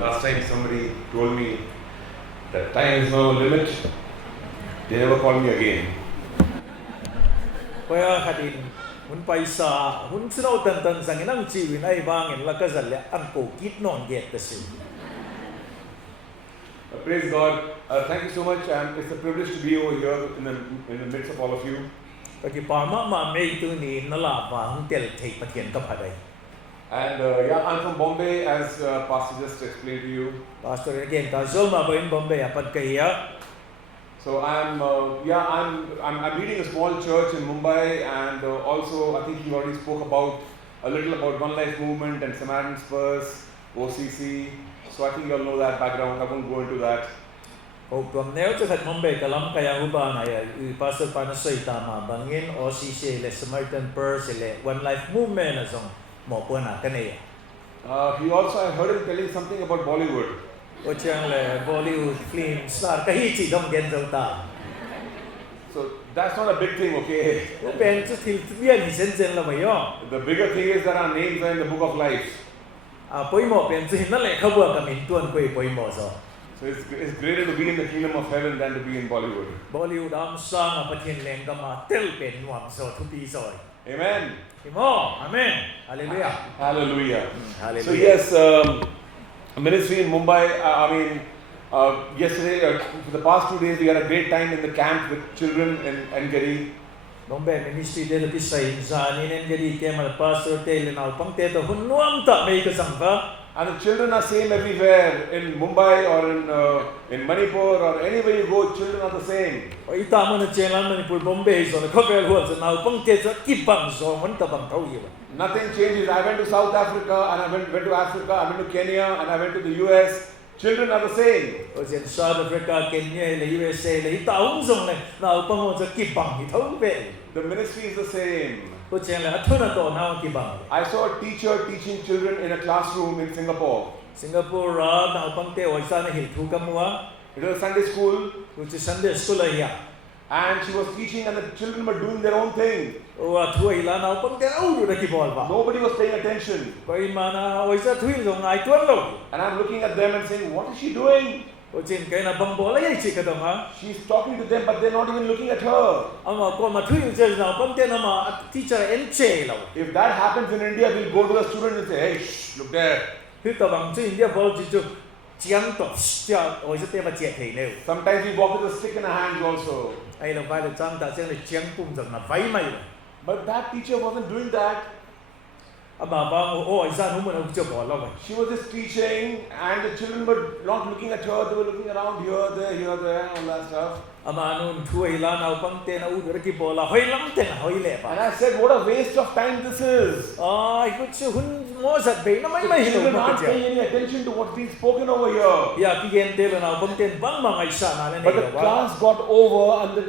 last time somebody told me that time is no limit. They never called me again. Kaya kadin hun paisa hun sino tan sang inang chiwin ay bangin la kazal ang ko kit non get the same. Praise God. Thank you so much, and it's a privilege to be over here in the midst of all of you. Pagi pama ma mei tu ni nala ba hun tel thei pathian ka phadai. And I'm from Bombay, as Pastor just explained to you. Pastor again ta zoma ba in Bombay apat kaya. So I'm leading a small church in Mumbai, and also I think he already spoke about a little about One Life Movement and Samaritan Spurs, OCC. So I think you all know that background. I won't go into that. From now to that Mumbai kalam kaya huba na ya Pastor Panasay tama bangin OCC le Samaritan Spurs le One Life Movement na song mo po na kanaya. He also, I heard him telling something about Bollywood. O chang le Bollywood film star kahichi dong gen dong ta. So that's not a big thing, okay? O pen chu thil bian ni sen sen la mai yo. The bigger thing is that our names are in the book of life. Poi mo pen chu hin na le khabua ka min tuan koi poi mo so. So it's greater to be in the kingdom of heaven than to be in Bollywood. Bollywood am sang a pathian leng ka ma tel pen nuam so thu pi so. Amen. Imo, amen. Hallelujah. Hallelujah. Hallelujah. So yes, ministry in Mumbai. Yesterday, for the past 2 days, we had a great time in the camp with children in Engedi. Bombay ministry de lu pisai sa ni nen gadi ke mal pastor te le nau pang te to hun nuam ta mei ka sang ba. And the children are same everywhere in Mumbai or in Manipur or anywhere you go. Children are the same. O ita mo na chelan Manipur Bombay so na khavel ho sa nau pang te sa ki bang so mon ta bang thau yi ba. Nothing changes. I went to South Africa and I went to Africa. I went to Kenya and I went to the US. Children are the same. O in South Africa, Kenya, le USA, le ita ung song le nau pang mo sa ki bang hi thau be. The ministry is the same. O chen le athuna to nau ki bang. I saw a teacher teaching children in a classroom in Singapore. Singapore ra nau pang te oi sa na hi thu kam wa. It was a Sunday school, Which is Sunday school ya. and she was teaching and the children were doing their own thing. O thu ai la nau pang te au ru da ki bol ba. Nobody was paying attention. Koi mana oi sa thui song ai tuan lo. And I'm looking at them and saying, what is she doing? O chen kai na bang bola yai chi ka dong ha. She's talking to them, but they're not even looking at her. Ama ko ma thui je na pang te na ma teacher en che lo. If that happens in India, we'll go to the student and say, hey, shh, look there. Hi ta bang chi India bol chi chu chiang to sia oi sa te ba che thei ne. Sometimes we walk with a stick in our hands also. Ai lo vai le chang ta chen le chiang pum jang na vai mai. But that teacher wasn't doing that. Ama bang o ai sa nu mo na chu bol lo ba. She was just teaching, and the children were not looking at her. They were looking around here, there, all that stuff. Ama nun thui la na pang te na u ru ki bola hoi lam te na hoi le And ba. I said, what a waste of time this is. Ai ku chu hun mo sa be na mai mai The lo children ma aren't ka paying any attention to what's being spoken over here. ya ki gen te la na pang te bang ma ai sa na le But ne the ba. class got over,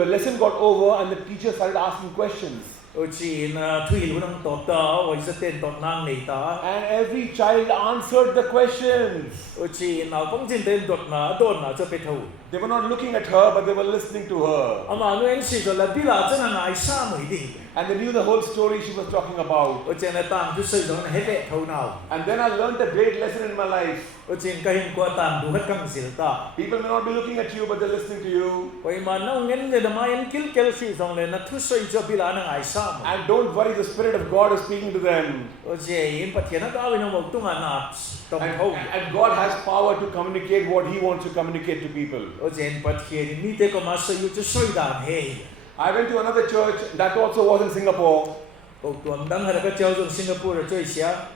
the lesson got over, and the teacher started asking questions. O chi na thui lu nang to ta oi sa ten to nang nei ta. And every child answered the questions. O chi na pang jin ten dot na don na cha pe thau. They were not looking at her, but they were listening to her. Ama no en si so la bila cha na ai sa mo ding. And they knew the whole story she was talking about. O chen na tang tu sai don he le thau nau. And then I learned a great lesson in my life. O chen ka hin ko tang du hat kang sil ta. People may not be looking at you, but they're listening to you. Oi ma na ngen le na ma en kil kel si song le na thu sai cho bila na ai sa mo. And don't worry, the Spirit of God is speaking to them. O che in pathian na ka wi no mo tu nga na tong thau. And God has power to communicate what He wants to communicate to people. O chen pathian ni te ko ma sai yu chu soi da he. I went to another church that also was in Singapore. O tuam dang ha ka chao jong Singapore choi sia.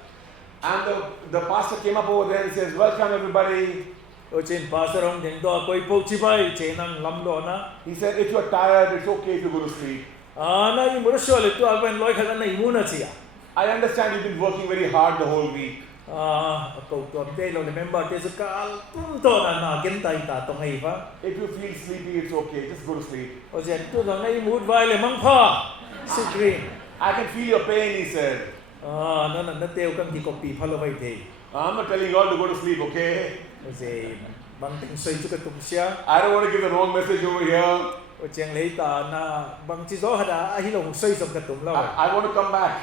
And the pastor came up over there and says, welcome everybody. O chen pastor ong ding do koi po chi bai che nang lam lo na. He said, if you're tired, it's okay to go to sleep. Na i mo so le tu a ben loi kha na i mu na chi a. I understand you've been working very hard the whole week. Ko tuam te lo le member te sa kal tum to na gen tai ta tong ai ba. If you feel sleepy, it's okay. Just go to sleep. O chen tu dang na i mood vai le mang pha. Si green. I can feel your pain, he said. Na teo kang ki copy phalo vai te. I'm not telling you all to go to sleep, okay? O se bang ting sai chu ka tum sia. I don't want to give the wrong message over here. O cheng lei ta na bang chi zo hada a hi lo sai som ka tum lo. I want to come back.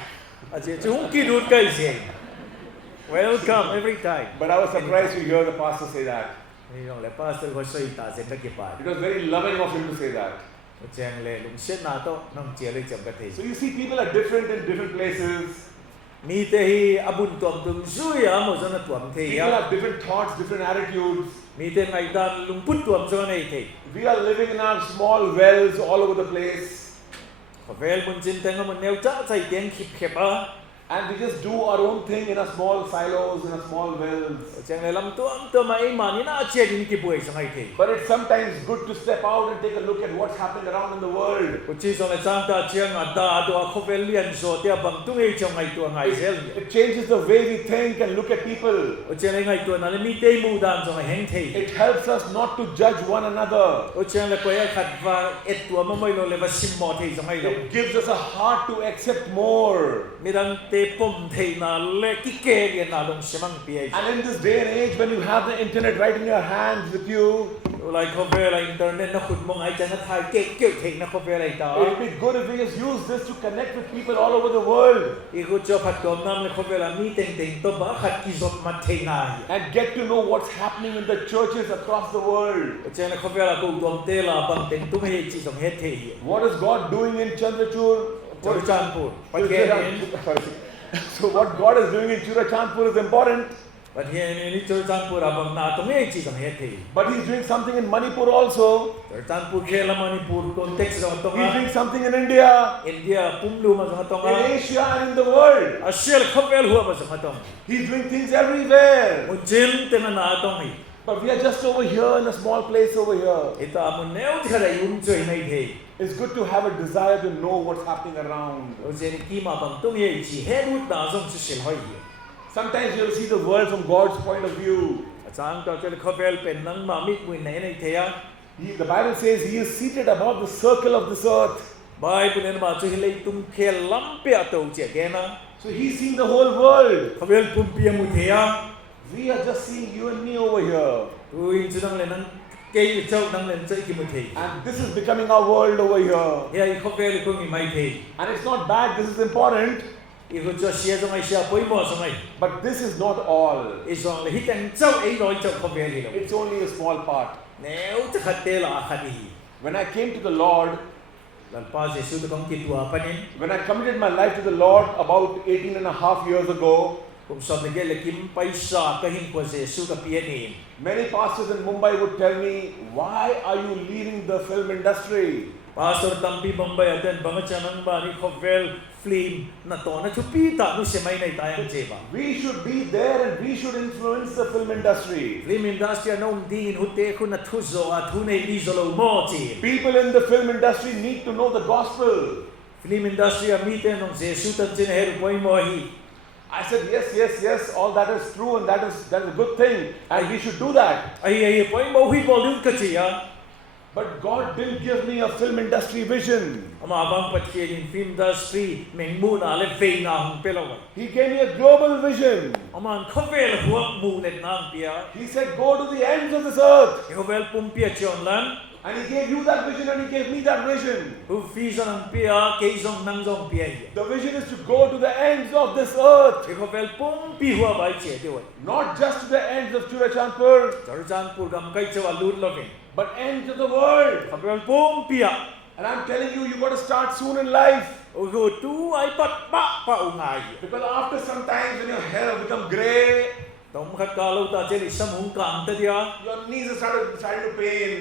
A che chu ki dut kai se. welcome every time But I was surprised to hear the pastor say that. นี่น้องและ pastor ก็ช่วยตาเสร็จแล้วกี่บาท It was very loving of him to say that. แจ้งเลยลุงเช็ดนาโตน้องเจียเลยจำกันที So you see, people are different in different places. มีแต่ฮีอบุญตัวมตุงซุยอะหมดจนตัวมเทีย People have different thoughts, different attitudes. มีแต่ไงดันลุงพุทธตัวมจนไอ้ที We are living in our small wells all over the place. ขอเวลบุญจินแต่งมันแนวจ้าใจเตียงขิบเข็บอ่ะ And we just do our own thing in our small silos, in our small wells. แจ้งเลยลำตัวมาไอ้มานี่น่าเจียดินกี่ป่วยสังไอ้ที But it's sometimes good to step out and take a look at what's happening around in the world. กุชีสองเลยจ้างตาเจียงอัดดาตัวขอเวลเลียนโซเตียบังตุ้งไอ้จงไอ้ตัวไงเซล It changes the way we think and look at people. แจ้งเลยไงตัวนั้นมีเต้มูดานจงไอ้แหงที It helps us not to judge one another. แจ้งเลยก็ยังขัดว่าเอ็ดตัวมันไม่รู้เลยว่าซิมมอทีจงไอ้เรา It gives us a heart to accept more. มีดังเตปมทีน่าเล็กกิเกลียนน่าลงเชมังเปีย And in this day and age, when you have the internet right in your hands with you, อะไรขอเวลอินเทอร์เน็ตนักขุดมองไอ้จันทไทยเก่งเทคนักขอเวลไอ้ตา it would be good if we just use this to connect with people all over the world อีกุจอผัดกอมน้ำเลยขอเวลามีเต็งตัวบ้าขัดกิจมาเทนาย and get to know what's happening in the churches across the world. เจ้าเลยขอเวลากูดวงเตลาบังเต็งตุ้มเฮจิสงเฮเทีย What is God doing in Chandrachur? จอร์จานพูดประเทศนี้ So what God is doing in Churachandpur is important, ประเทศนี้จอร์จานพูดอาบังนาตุ้มเฮจิสงเฮเทีย but He's doing something in Manipur also. จอร์จานพูดเคลามานิปูร์คอนเท็กซ์ของตรง He's นั้น doing something in India, อินเดียปุ่มลูมาจากตรงนั้น in Asia, and in the world. อาเซียนขอเวลหัวมาจากตรง He's doing things everywhere. มุจิมเต็มนาตรงนี้ But we are just over here in a small place over here. อิตามุนเนวที่เขาได้ยุ่งจ่อยในเทีย It's good to have a desire to know what's happening around. เราเจนกี่มาบังตุ้มเฮจิเฮดูดาซงสุเชลหอย Sometimes you'll see the world from God's point of view. อาจารย์ก็จะขอเวลเป็นนังมามิดมือไหนในเทีย The Bible says He is seated above the circle of this earth. บายเป็นมาช่วยเลยตุ้มเคลลัมเปียตัวเจแกนะ So He's seeing the whole world. ขอเวลปุ่มเปียมุเทีย We are just seeing you and me over here. ตัวอินจะนั่งเลยนั่งเกยเจ้านั่งเลยเจ้ากิมุเทีย And this is becoming our world over here. เฮียขอเวลคงมีไม่เทีย And it's not bad, this is important. อีกคนจะเชียร์ตรงไหนเชียร์ป่วยหมดตรงไหน But this is not all. อีสองเลยที่แต่งเจ้าไอ้ร้อยเจ้าขอเวลเลย It's only a small part. แนวจะขัดเตละขัดดี When I came to the Lord, หลังป้าเสียสุดของกิตัวปนิน when I committed my life to the Lord about 18 and a half years ago, ผมสอบในเกลกิมไปสาก็หิ้งกว่าเสียสุดกับเปียนี่ many pastors in Mumbai would tell me, why are you leaving the film industry? ปาสอร์ตัมปีบัมเบย์เดินบังจันังบานี่ขอเวลฟิล์มนั่นตัวนั่นชุบปีตานุเสมัยในตายังเจ็บ We should be there and we should influence the film industry. ฟิล์มอินดัสเทรียน้องดีนหุเตคุณนัทุโซอาทุเนลิโซโลโมจี People in the film industry need to know the gospel. ฟิล์มอินดัสเทรียมีแต่น้องเจสุตันเจนเฮรุปอยโมฮี I said, yes, all that is true and that is a good thing and we should do that. ไอ้ปอยโมฮีบอลลุนกัจจิยา But God didn't give me a film industry vision. อามาบังปัจเจนินฟิล์มอินดัสทรีเมงมูนาเลเฟนาฮุเปลวัน He gave me a global vision. อามันขอเวลหัวมูเลนนามเปีย He said, go to the ends of this earth. ขอเวลปุ่มเปียจอนลัน And He gave you that vision and He gave me that vision. หุฟีซันเปียเกยซงนังซงเปีย The vision is to go to the ends of this earth. ขอเวลปุ่มปีหัวใบเจด้วย Not just to the ends of Churachandpur, จอร์จานปูกำไกจะว่าลุนลวิน but ends of the world. ขอเวลปุ่มเปีย And I'm telling you, you got to start soon in life. โอ้โหตู้ไอ้ปัดปะปะอุงไง Because after some time, when your hair become grey, ต้องขัดกาลูตาเจริสมุงกลางตะเดีย your knees are starting to pain.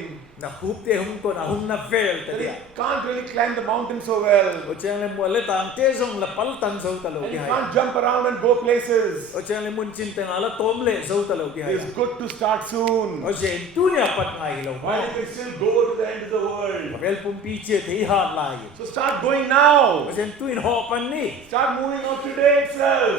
นักคุบเตะหุงตัวนักหุงนักเฟลตะ Then เดีย you can't really climb the mountain so well. โอเจงเลยมัวเลตังเตซงละปัลตันโซตะโล And กิ you ไฮ can't jump around and go places. โอเจงเลยมุนจินเตงอาละตอมเลโซตะโลกิไฮ It's good to start โอ soon. เจงตู้เนี่ยปัดไงโล While you can still go to the end of the world. เวลปุ่มปีเจที่หาดลาย So start going โอ now. เจงตู้อินหอปันนี่ Start moving on today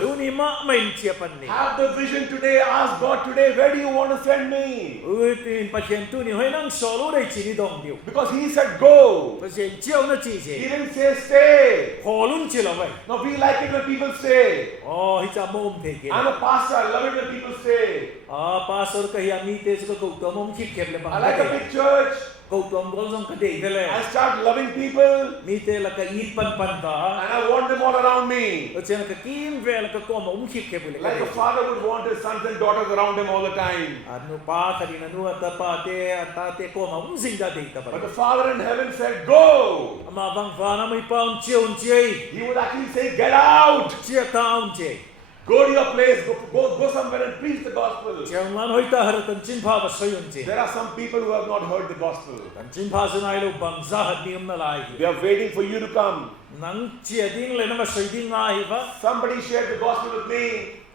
ดู itself. นี่มะไม่เจียปันนี่ Have the vision today. Ask God today, where do you want to send me? เออตีนปัจเจนตู้นี่ให้นั่งโซโล่ได้จีนี่ดองเดียว Because He said go. ปัจเจนเจียวน่ะจีเจ He didn't say stay. พอลุ่นเจียวไว้ No, we like it when people stay. อ๋อฮิจามอมเทเก I'm a pastor. I love it when people stay. ปาสอร์ก็ยังมีเตสก็กูตัวมอมคิดเก็บเลยบาง I like a big church. kau tuam gol song kadai kale I start loving people, mi te la ka it pan ka and I want them all around me. o chen ka kim ve la ka ko ma khik ke bule Like a father would want his sons and daughters around him all the time. anu pa ka din anu ta pa te ta te ko ma sing da dei ta But the ba Father in heaven said, Go! ama bang fa na mai pa un chei He would actually say, Get out! chia ta un chei Go to your place, go somewhere and preach the gospel. chiang man hoi ta har tan chin pha ba sai un chei There are some people who have not heard the gospel. tan chin pha sanai lo bang za hat ni na lai They are waiting for you to come. nang chia ding le na ma sai ding nga hi ba Somebody shared the gospel with me.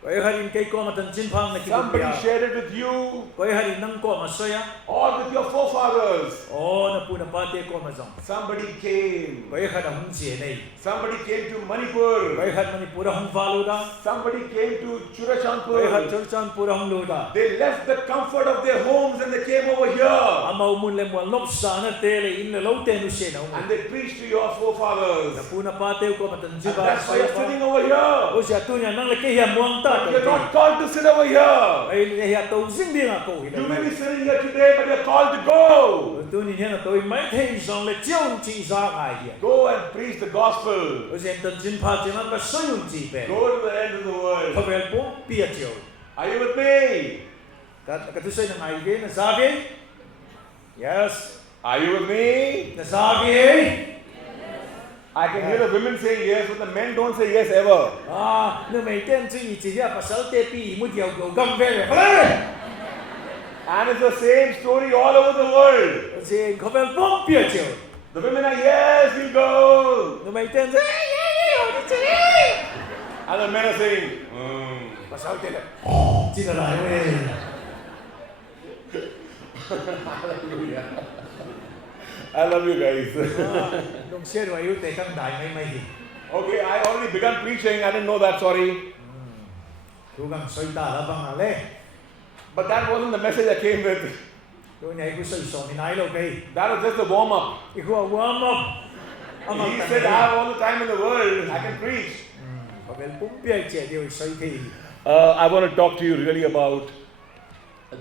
koi harin kai ko ma tan chin phang na ki Somebody ya shared it with you. koi harin nang ko ma soya Or with your forefathers. o na pu na pa te ko ma jong Somebody came. koi har hung chie nei Somebody came to Manipur. koi har mani pura hung fa lo da Somebody came to koi har Churachampur. chur chan pura hung lo da They left the comfort of their homes and they came over here. ama mun le mo lop sa na te le in le lo te nu se na And they preached to your forefathers. na pu na pa te ko ma tan And ji ba that's why sai you're pa sitting over here. o sia tu nya nang le ke ya muang ta You're not called to sit over here. ai le ya to sing ding a ko hi You may le be sitting here today, but you're called to go. tu ni na to mai thei song le chiu chi sa ngai hi Go and preach the gospel. o sia tan chin pha chin na ba sai un chi pe Go to the end of the world. ko vel pu pia chiu Are you with me? ka tu sai na ngai ge na sa ge yes Are you with me? na sa ge I can hear the women saying yes, but the men don't say yes ever. nếu mấy tên chữ ý chỉ là把sáu tê pi một điều cầu găm về rồi And it's the same story all over the world. gì không phải bốc bia chiều The women are yes, we'll go. nếu mấy tên And the men are saying, bà sáu tê là chỉ là lại về Hallelujah. I love you guys. đồng xe rồi yêu tê căng đại mấy mấy gì Okay, I already begun preaching. I didn't know that, sorry. cố gắng xoay ta là bằng à lẽ But that wasn't the message I came with. tôi nhảy cứ xoay xoay này đâu cây That was just the warm up. cái khu warm up He said, I have all the time in the world. I can preach. có vẻ bốc bia chiều điều xoay thì I want to talk to you really about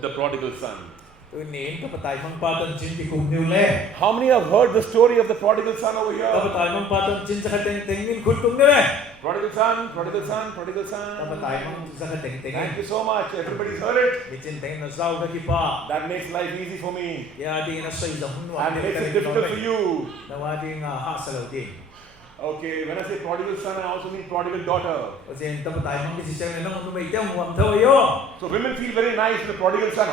the prodigal son. tôi nín có phải mong pa tân chín thì cùng nhiều lẽ How many have heard the story of the prodigal son over có here? phải mong pa tân chín sẽ thành tình nên khuyên cùng đấy Prodigal son, prodigal son, prodigal có son. phải mong sẽ thành tình Thank you so much. Everybody's heard it. bị trên tình nó giàu ra cái pa That makes life easy for me. ya di na say dong no And makes it difficult for you. na wa di nga ha sa lo di Okay, when I say prodigal son, I also mean prodigal daughter. o sen ta tay mong ki si no no mai tang wam tho yo So women feel very nice with the prodigal son.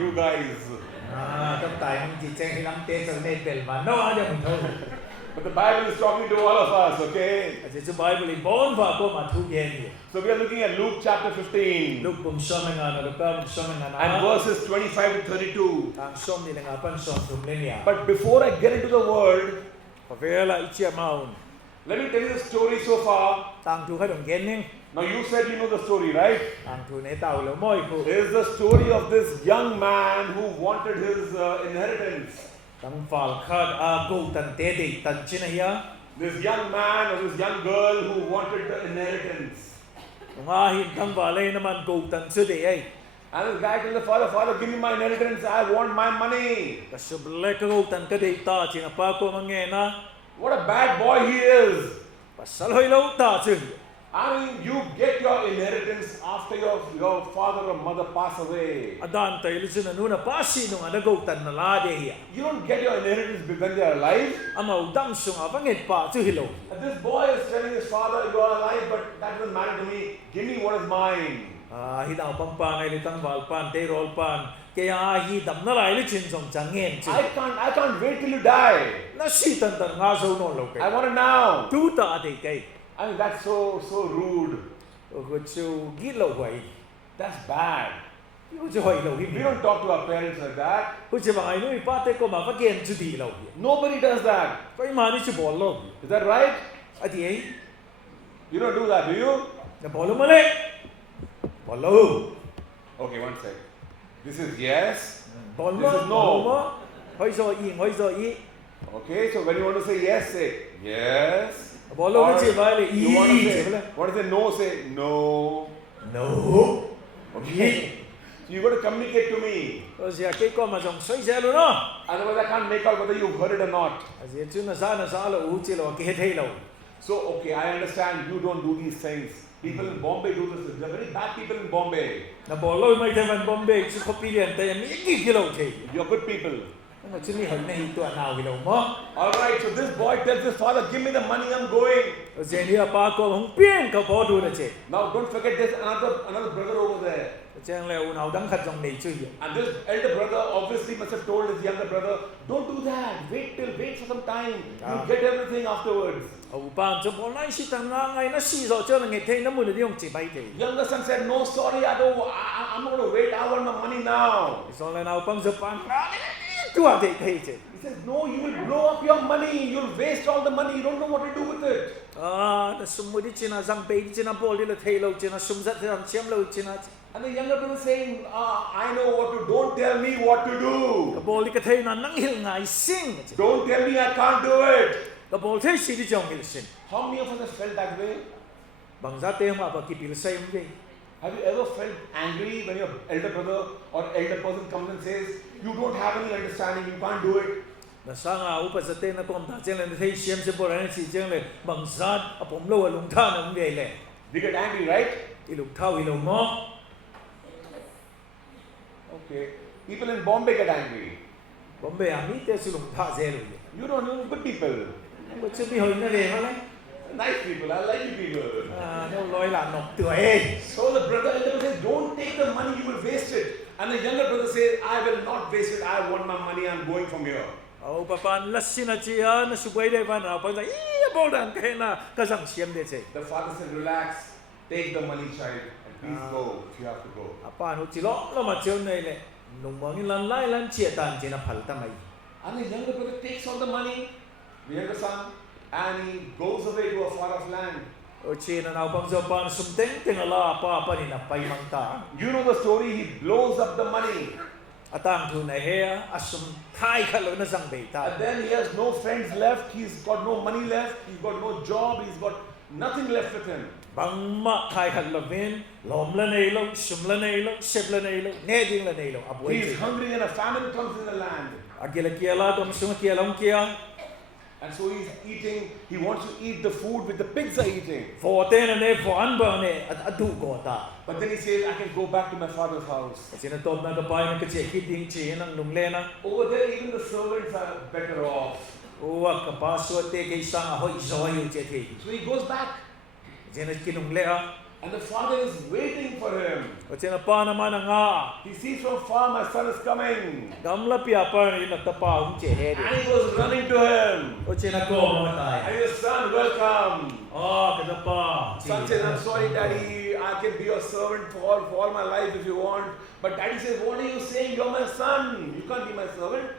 You guys. ta tay mong ki chang hilang te sa net bel ma no ada mo tho But the Bible is talking to all of us, okay? a se bible in bon va ko ma thu gen ni So we are looking at Luke chapter 15 luk bum som nga na luk bum som nga and na verses 25 to 32. ang som ni nga pan som tum le nia But before I get into the word, pa vela ichia maun let me tell you the story so far. tang tu kha dong gen ning Now you said you know the story, right? ang tu ne tao lo moi ku It is the story of this young man who wanted his inheritance. tang fal khat a go tan te de tan china ya This young man or this young girl who wanted the inheritance. nga hin tang va le naman go tan su de ai And this guy told the father, Father, give me my inheritance. I want my money. Kasublet ka tan ka de ta ching pa ko mange na What a bad boy he is. pasal hoy lo ta ching I mean, you get your inheritance after your father or mother pass away. adan tay lisin anu na pasi nung ana go tan na la de ya You don't get your inheritance when they are alive. ama udam sung abangit pa chu hilo And this boy is telling his father, you are alive, but that doesn't matter to me. Give me what is mine. hinaw pang pangay litang valpan te roll pan kaya hi dam na lai li chin song changen chi I can't wait till you die. na si tan tan nga zo no lo I kai want it now. tu ta de kai I mean, that's so rude. ko chu gi lo hoy That's bad. yu chu hoy lo We hi don't talk to our parents like that. ko chi ba ai no pa te ko ma fa gen chu di lo Nobody does that. ko ma ni chu bol lo Is that right? adi ai You don't do that, do you? na bol mo le bol lo Okay, one sec. This is yes. bol This is no. mo hoy so i Okay, so when you want to say yes, say yes. bol lo Or chi ba le you want to i say no, say no. no Okay. So You got to communicate to me. Giờ cái con mà dòng xoay xe luôn đó. Otherwise, I can't make out whether you've heard it or not. Giờ chú nó ra là u chỉ là cái thế đâu. So, okay, I understand you don't do these things. People in Bombay do this. They're very bad people in Bombay. Nó bỏ lôi mấy thằng bên Bombay chú copy liền tay mấy cái lâu thế. You're good people. Nhưng mà chú này hình này tụi nào cái đâu mà. Alright, so this boy tells his father, give me the money, I'm going. Giờ này ba con không biết cái bỏ đồ là gì. Now, don't forget there's another brother over there. Chẳng lẽ u nào đang khát dòng này chứ. And this elder brother obviously must have told his younger brother, don't do that. Wait for some time. You'll get everything afterwards. Ba cho bỏ lại xí thằng nào ngay nó xí rồi cho là ngày thế nó muốn là đi ông chỉ bay thế. Younger son said, no, sorry, I'm not going to wait. I want my money now. Xong rồi nào băng Japan. Chú à thế thế chứ. He says, no, you will blow up your money. You'll waste all the money. You don't know what to do with it. Nó sum đi trên là răng bay đi trên là bol đi là thế lâu trên là sum rất là chiếm lâu trên là. And the younger brother saying, I know what to do. Don't tell me what to do. Cái bol đi cái thế là năng hiệu ngài sinh. Don't tell me I can't do it. Cái bol thế xí đi trong cái sinh. How many of us have felt that way? Bằng giá tiền mà bà kịp bị say không vậy? Have you ever felt angry when your elder brother or elder person comes and says, you don't have any understanding, you can't do it? Là sang upa sa tên na kom ta chen le thei siam se bol na si chen le bang zat apom lo lung tha na ngai le. They get angry, right? I lung thau I lung mo. Okay. People in Bombay get angry. Bombay ami te si lung tha ze lo. You don't know good people. Ko chu bi hoi na le ha le. Nice people, I like you people. No loi la nok tuổi. So the brother elder says, don't take the money, you will waste it. And the younger brother says, I will not waste it, I want my money, I'm going from here. Oh papan lassin na chia na subay de van na pa i bol dan kai na ka sang siam de che. The father said, relax, take the money, child, and please go if you have to go. Apa no chi lo ma cheu nei le. Nung mo ni lan lai lan chia tan che na phal ta mai. And the younger brother takes all the money, the younger son, and he goes away to a far off land. O chi na nau bang Japan sum teng ala pa ni na pai mang ta. You know the story, he blows up the money. Atang thu na he asum thai khalo na sang be ta. And then he has no friends left, he's got no money left, he's got no job, he's got nothing left with him. Bang ma thai khalo vin lom la nei lo sum la nei lo sep la nei lo ne ding la nei lo aboi. He's hungry and a famine comes in the land. Agila kia la dom sum kia long kia. And so he's eating, he wants to eat the food which the pigs are eating. For ten ne for an ba ne adu go ta. But then he says, I can go back to my father's house. Sina top na ka pai na ka che ki ding chi nang lung le na. Over there, even the servants are better off. O ka pa so te ke sang a hoi zo yu che thi. So he goes back, Jena ki lung le a. and the father is waiting for him. O chena pa na man nga. He sees from far, my son is coming. Dam la pia pa ni na ta pa hum che he. And he goes running to him. O chena ko mo tai. And his son, welcome. Oh, ka ta pa. Son says, I'm sorry, Daddy, I can be your servant for all my life if you want. But Daddy says, what are you saying? You're my son. You can't be my servant.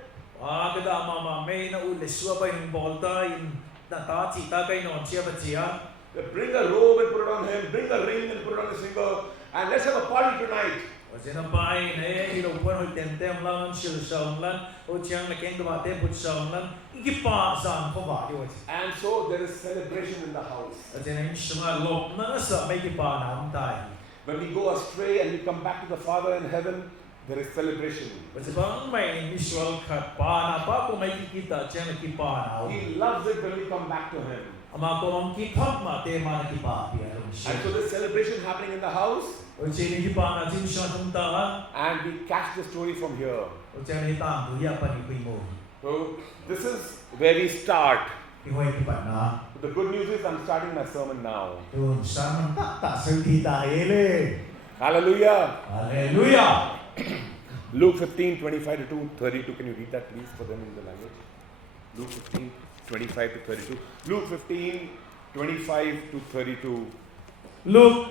Ah, ka da mama me na u le suwa pa in bolta in na ta chi ta kai no chia ba chia. Bring a robe and put it on him. Bring a ring and put it on his finger. And let's have a party tonight. O chena pa ai ne i lo pon ho tem tem lan sil song lan. O chang na ken ka ba te put song lan. Iki pa san ko ba di o. And so there is celebration in the house. O chena in suma lop na sa me ki pa na um tai. When we go astray and we come back to the Father in heaven, there is celebration. Kasi bang may visual kat pa na pa ko may kikita chena ki pa na. He loves it when we come back to Him. Ama ko ang kipat ma te ma ki pa pi And so there's celebration happening in the house. O chena ki pa na jin sha tum ta. And we catch the story from here. O chena ni ta bu ya pa ni pi mo. So this is where we start. Ki hoi ki pa na. The good news is I'm starting my sermon now. Tu sa man ta sa ti ta ele. Hallelujah. Hallelujah. Luke 15, 25 to 32. Can you read that please for them in the language? Luke 15, 25 to 32. Luke 15, 25 to 32. Luke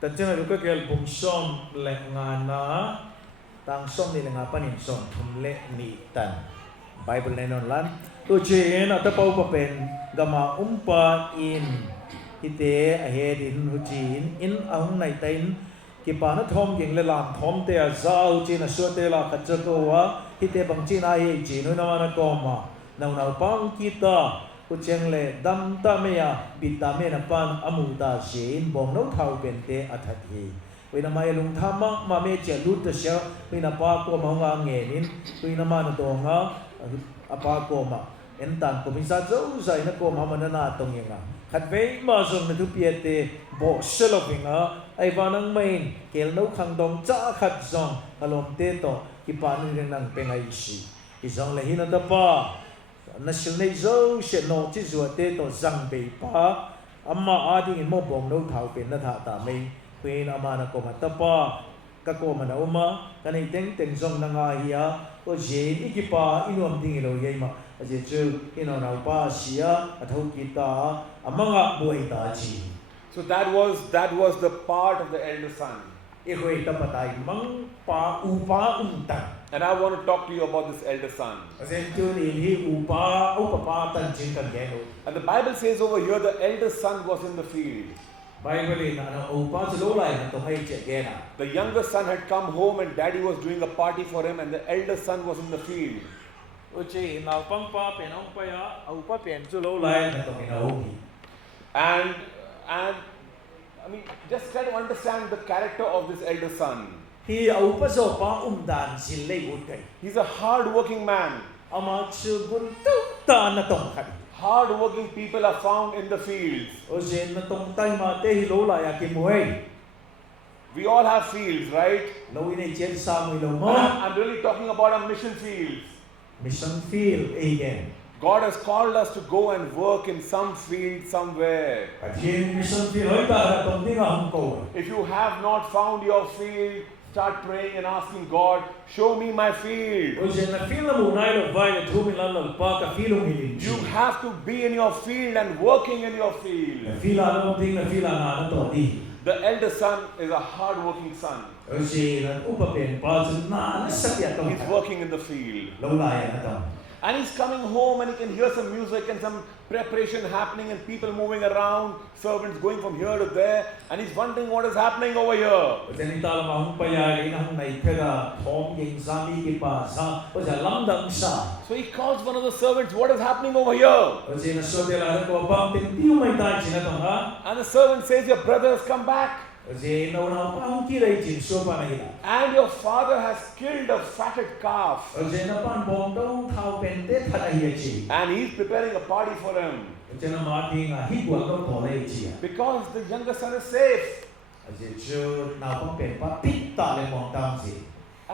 tatjana luka kel bum som le nga na tang som ni nga panin som thum le ni tan. Bible ne non lan. Tu chen ata pau pa pen gama umpa in ite ahead in huchin in ahung nai tain ki pa na thom ging le lam thom te a zau chin a so te la khat ko wa hite bang chin a ye chin no na na ko ma nau nau pang kita ku cheng le dam ta me ya bit ta me na pan amu ta shin bong no thau pen te athat hi Kui na mai lung thama ma me che lut ta sia kui na pa ko ma nga nge nin kui na ma na to nga apa ko ma en tan ko min sa zo sai na ko ma ma na tong yang khat ve ma zong na tu pie te bo selovinga ai va nang main kel no khang dong cha khat zong kalom te to ki pa ni nang pengai si i zong le hin na pa na sil nei zo she no chi zo te to zang be pa amma adi in mo bong no thau pen na tha ta mai queen ama na ko ma ta pa ka ko ma na uma ka nei teng teng zong na nga hiya ko je ni ki pa inom ding lo yai ma a je chu ino na pa sia a thau ki ta amanga boi ta chi So that was the part of the elder son. e hoi ta patai mang pa upa ta And I want to talk to you about this elder son. a je tu ni hi upa pa tan chin kan ge no And the Bible says over here the elder son was in the field. Bible na na upa zo lo lai na to hai che ge na The younger son had come home and daddy was doing a party for him and the elder son was in the field. o che na pang pa pe nong pa ya au pa pen zo lo lai na to na ho And I mean, just try to understand the character of this elder son. hi au pa zo pa dan sin lei ut kai He's a hard-working man. ama chu gun tu ta na tong khat Hard-working people are found in the fields. o je na tong tai ma te hi lo la ya ki muai We all have fields, right? lo ni chen sa mo lo And mo I'm really talking about our mission fields. mission field again God has called us to go and work in some field somewhere. a chen mission field hoi ta tong ding hong ko If you have not found your field, start praying and asking God, show me my field. o je na field mo nai lo vai na thu min lan lo pa ka field mo ni You have to be in your field and working in your field. field la lo ding na field na na to di The elder son is a hard-working son. o je na upa pen pa chu na sa ya tong He's working in the field. lo la ya na to And he's coming home and he can hear some music and some preparation happening and people moving around, servants going from here to there, and he's wondering what is happening over here. o je ni ta la ma hong pa ya le na hong nai phe ga thom yin sa mi ki pa sa o je lam dang sa So he calls one of the servants, what is happening over here? o je na so de la ko bang tin tiu mai ta chi na to ha And the servant says, your brother has come back. o je no na pa hong ki lai chin so pa na hi And your father has killed a fatted calf. o je na pan bom do thau pen te tha hi chi And he's preparing a party for him. o je na ma ti nga hi kwa ko ko lai chi Because the younger son is safe. o je chu na pang pen pa pit ta le mong tang si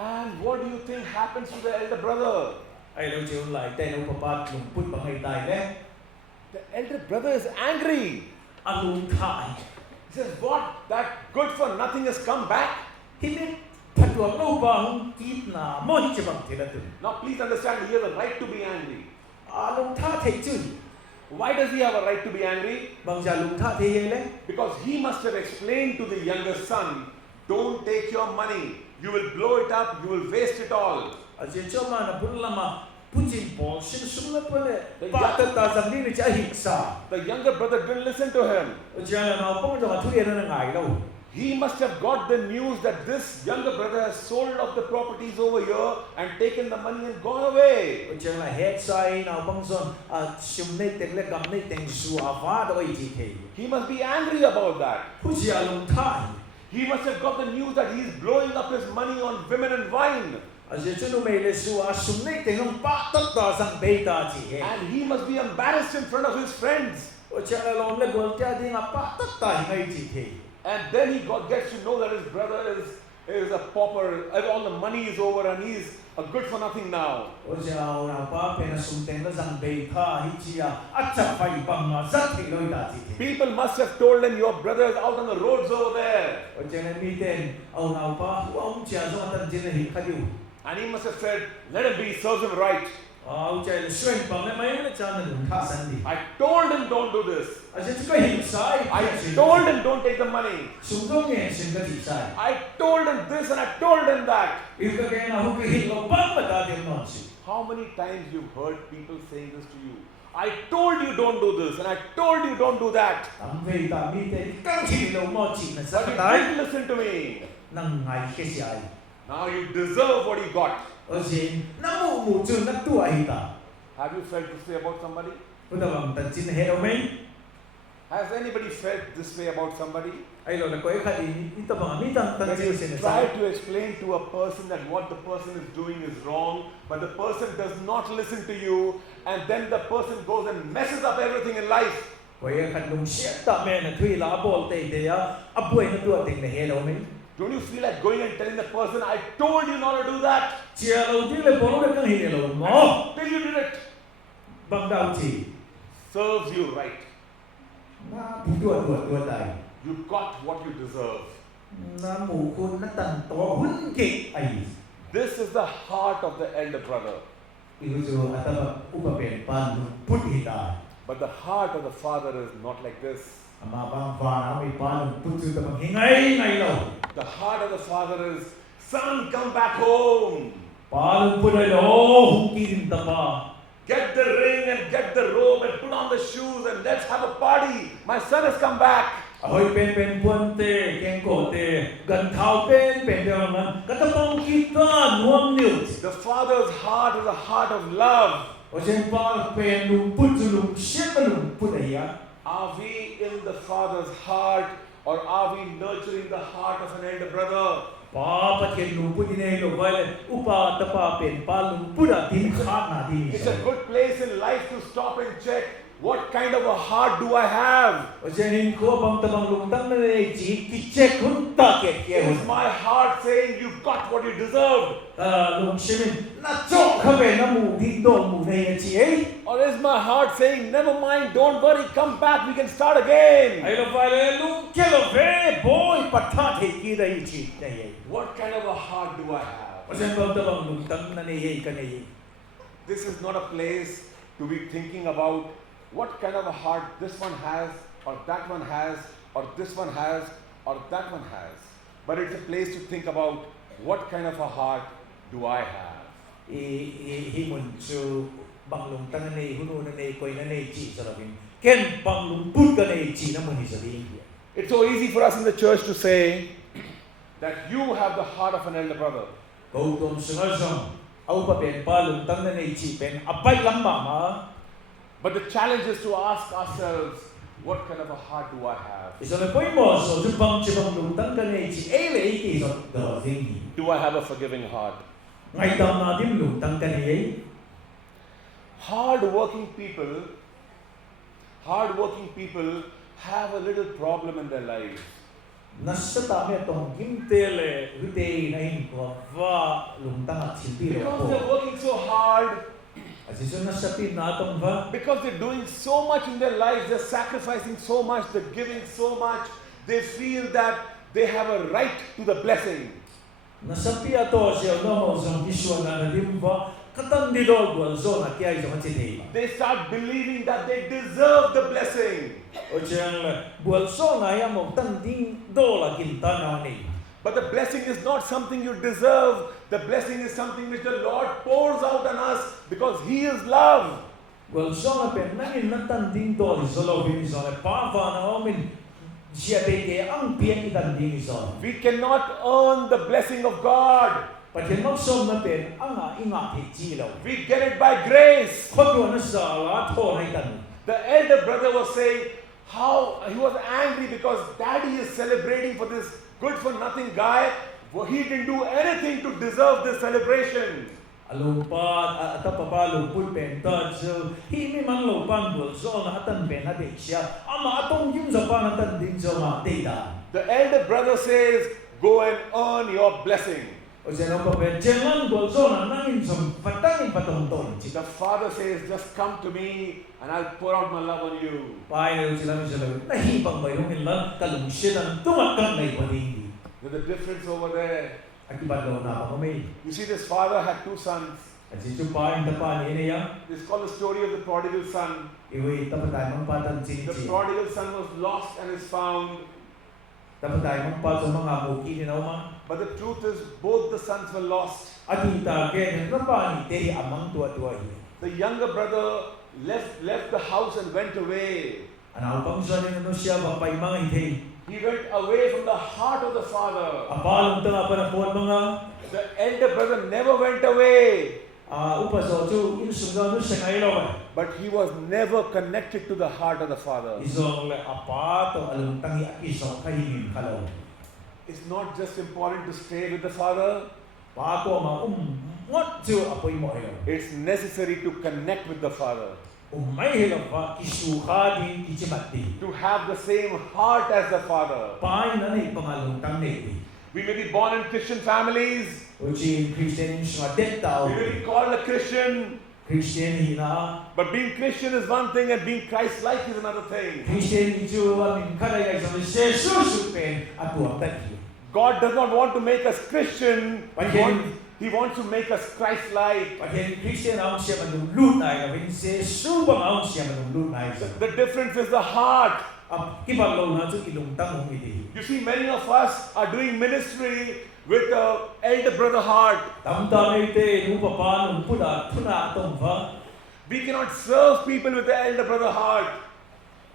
And what do you think happens to the elder brother? ai lo chiu lai te no pa pa lung put pa ngai tai le The elder brother is angry. a lung thai He says, what? That good for nothing has come back? hi mi phat lo no pa hong ki na mo chi bang ti la tu Now please understand, he has a right to be angry. a lung tha thei chu Why does he have a right to be angry? bang ja lung tha thei ye le Because he must have explained to the younger son, don't take your money. You will blow it up, you will waste it all. a je cho ma na bun la ma putin po sin sum la pa le pa ta ta zam ni ni cha hi sa The younger brother didn't listen to him. o je na na pong ja thu ye na ngai lo He must have got the news that this younger brother has sold off the properties over here and taken the money and gone away. o je na het sai na pong son a sum nei teng le gam nei teng su a va do i ji the He must be angry about that. pu ja lung thai He must have got the news that he's blowing up his money on women and wine. a je chu no me le su a sum nei teng long pa ta ta sang be ta ji he And he must be embarrassed in front of his friends. o je na long le gol ta ding a pa ta ta ngai ji the And then he gets to know that his brother is a pauper. All the money is over and he's a good for nothing now. o je na pa pe na sum teng la sang be tha hi chi a cha fai bang ma zat thi loi ta ji the People must have told him your brother is out on the roads over there. o je na mi ten au na pa hu om cha zo tan jin hi khadiu And he must have said, let him be, serves him right. au cha le swen bang le mai le cha na lung tha san di I told him don't do this. a je ko hi sai I told him don't take the money. sum dong ye sin ga di sai I told him this and I told him that. if ka ke na hu ki hi lo bang ma ta de no si How many times you've heard people saying this to you? I told you don't do this and I told you don't do that. am ve ta mi te kang chi lo mo chi na sa But you ta didn't listen to me. nang ngai ke si ai Now you deserve what you got. o je na mu chu na tu ai ta Have you felt this way about somebody? Puta bang tan chin he o mai Has anybody felt this way about somebody? Ay lo na ko ikat ito mga mitang When tansiyo you sinasabi. try to explain to a person that what the person is doing is wrong, but the person does not listen to you, and then the person goes and messes up everything in life. Ko ikat nung siya ta me na thui la bol te te ya apoy na tua ting na hello me. Don't you feel like going and telling the person, I told you not to do that? Chia lo ti le bol na kang hello mo. Till you did it. Bang dau chi. Serves you right. Na tua tai. You got what you deserve. Na mu kun na tan to hun ke ai. This is the heart of the elder brother. Iu jo ataba upapen pan put hita. But the heart of the father is not like this. Ama bang fa na mi pan put ju ta bang hingai ngai lo. The heart of the father is, son, come back home. Pan put ai lo hung ki ta pa. Get the ring and get the robe and put on the shoes and let's have a party. My son has come back. Ahoy pen puan te keng ko te gan thau pen de man katapong kita nuam niu. The father's heart is a heart of love. O chen pa pen lu put ju lu shit lu put ai ya. Are we in the father's heart or are we nurturing the heart of an elder brother? Pa pat ken lu put ni lo vai upa ta pa pen pa lu put a tin khat na di. It's a good place in life to stop and check what kind of a heart do I have? O chen in ko bang ta bang lu tang na nei chi ki check hun ta ke ke Is my heart saying you got what you deserved? lu shimin na chok kha ve na mu di do mu nei chi ai. Or is my heart saying, never mind, don't worry, come back, we can start again? Ai lo vai le lu ke lo ve boy patha the ki dai chi nei. What kind of a heart do I have? O chen bang ta bang lu tang na nei ka nei. This is not a place to be thinking about what kind of a heart this one has, or that one has, or this one has, or that one has. But it's a place to think about what kind of a heart do I have? Hi mun chu bang lung tang nei hunu na nei koi na nei chi sa lavin. Ken bang lung put ka nei chi na mun hi sa di. It's so easy for us in the church to say that you have the heart of an elder brother. Ko tom sungal song. Au pa pen pa lung tang na nei chi pen apai lam ma. But the challenge is to ask ourselves, what kind of a heart do I have? Isa na poi mo so ju bang chi bang lung tang ka nei chi e le ki so da ding. Do I have a forgiving heart? Ngai tam na dim lung tang ka nei. Hard-working people have a little problem in their lives. Nasa ta me tong kim te le hu te na hin ko va lung tang at chi pi lo Because ko. they're working so hard, Asiso na sa tin na tong va. because they're doing so much in their lives, they're sacrificing so much, they're giving so much, they feel that they have a right to the blessing. Nasapi ato siya no mo zong iswa na limba katan di do gol zona kaya zong chiti. They start believing that they deserve the blessing. O chang la gol zona ya mo tan ding do la kinta na ni. But the blessing is not something you deserve. The blessing is something which the Lord pours out on us because He is love. Gol zona pen nangin na tan ding do zolo bin zona pa va na o min siya pe ang pian itan ding zona. We cannot earn the blessing of God. Pati mo som na pen ang inga ti jilaw. We get it by grace. Khoto na sa la tho na itan. The elder brother was saying how he was angry because daddy is celebrating for this good-for-nothing guy. Well, he didn't do anything to deserve this celebration. Alumpat at papalo pulpen so himi man lupan bul so na atan ben na de siya ama atong yun sa panatan din so ma data. The elder brother says, go and earn your blessing. O siya no pa pen jeman bul so na nangin so patangin patong ton. The father says, just come to me and I'll pour out my love on you. Paano sila nahibang ba yung ilan kalungsitan tumakang na ipadindi. There's a difference over there. Akibat daw na ako may. You see, this father had two sons. At si Chupa yung tapa ni niya. It's called the story of the prodigal son. Iwi tapat tayo mong patan The sinisi. prodigal son was lost and is found. Tapat tayo mong pato mga muki ni nauma. But the truth is, both the sons were lost. At kita ken napa ni teri amang tua-tua hiya. The younger brother left the house and went away. Ano pang siya ni siya bapay mga itay. He went away from the heart of the father. Apalong tanga pa na po mga The elder brother never went away. upaso chu insunga no siya ngayon. but he was never connected to the heart of the Father. Isong le apa to alung tangi isong kahingin kalau. It's not just important to stay with the Father. Pa ko ma ngot ju apoy mo helo. It's necessary to connect with the Father. May helo pa kisuha din kichimati. To have the same heart as the Father. Pa na ni pangalung tangi. We may be born in Christian families. Uji Christian swadet tao. We may be called a Christian. Christian hina. But being Christian is one thing and being Christ-like is another thing. Christian ju min kada ya so Jesus pen atu tat. God does not want to make us Christian. But He wants to make us Christ-like. Pagyan Christian ang siya manulunay na vinse subang ang siya manulunay. The difference is the heart. Kibalaw na to ilungtang mong iti. You see, many of us are doing ministry with the elder brother heart. Tamtam ite nung papa nung puda tuna atong ba. We cannot serve people with the elder brother heart.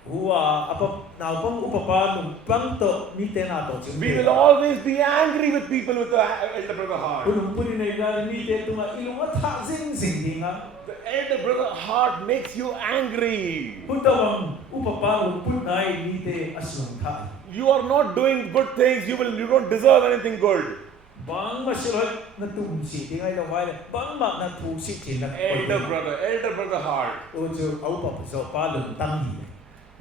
Huwa apa naupang upapa nung pangto mite nato. We will always be angry with people with the elder brother heart. Punong punin na ilan mite tunga ilungat ha sing nga. The elder brother heart makes you angry. Puntawang upapa nung punay mite asung ta. You are not doing good things. You don't deserve anything good. Bang masulat na tumsi tingay na wala. Bang mak na tusi tinang Elder brother heart. Ojo au pa so palong tangi.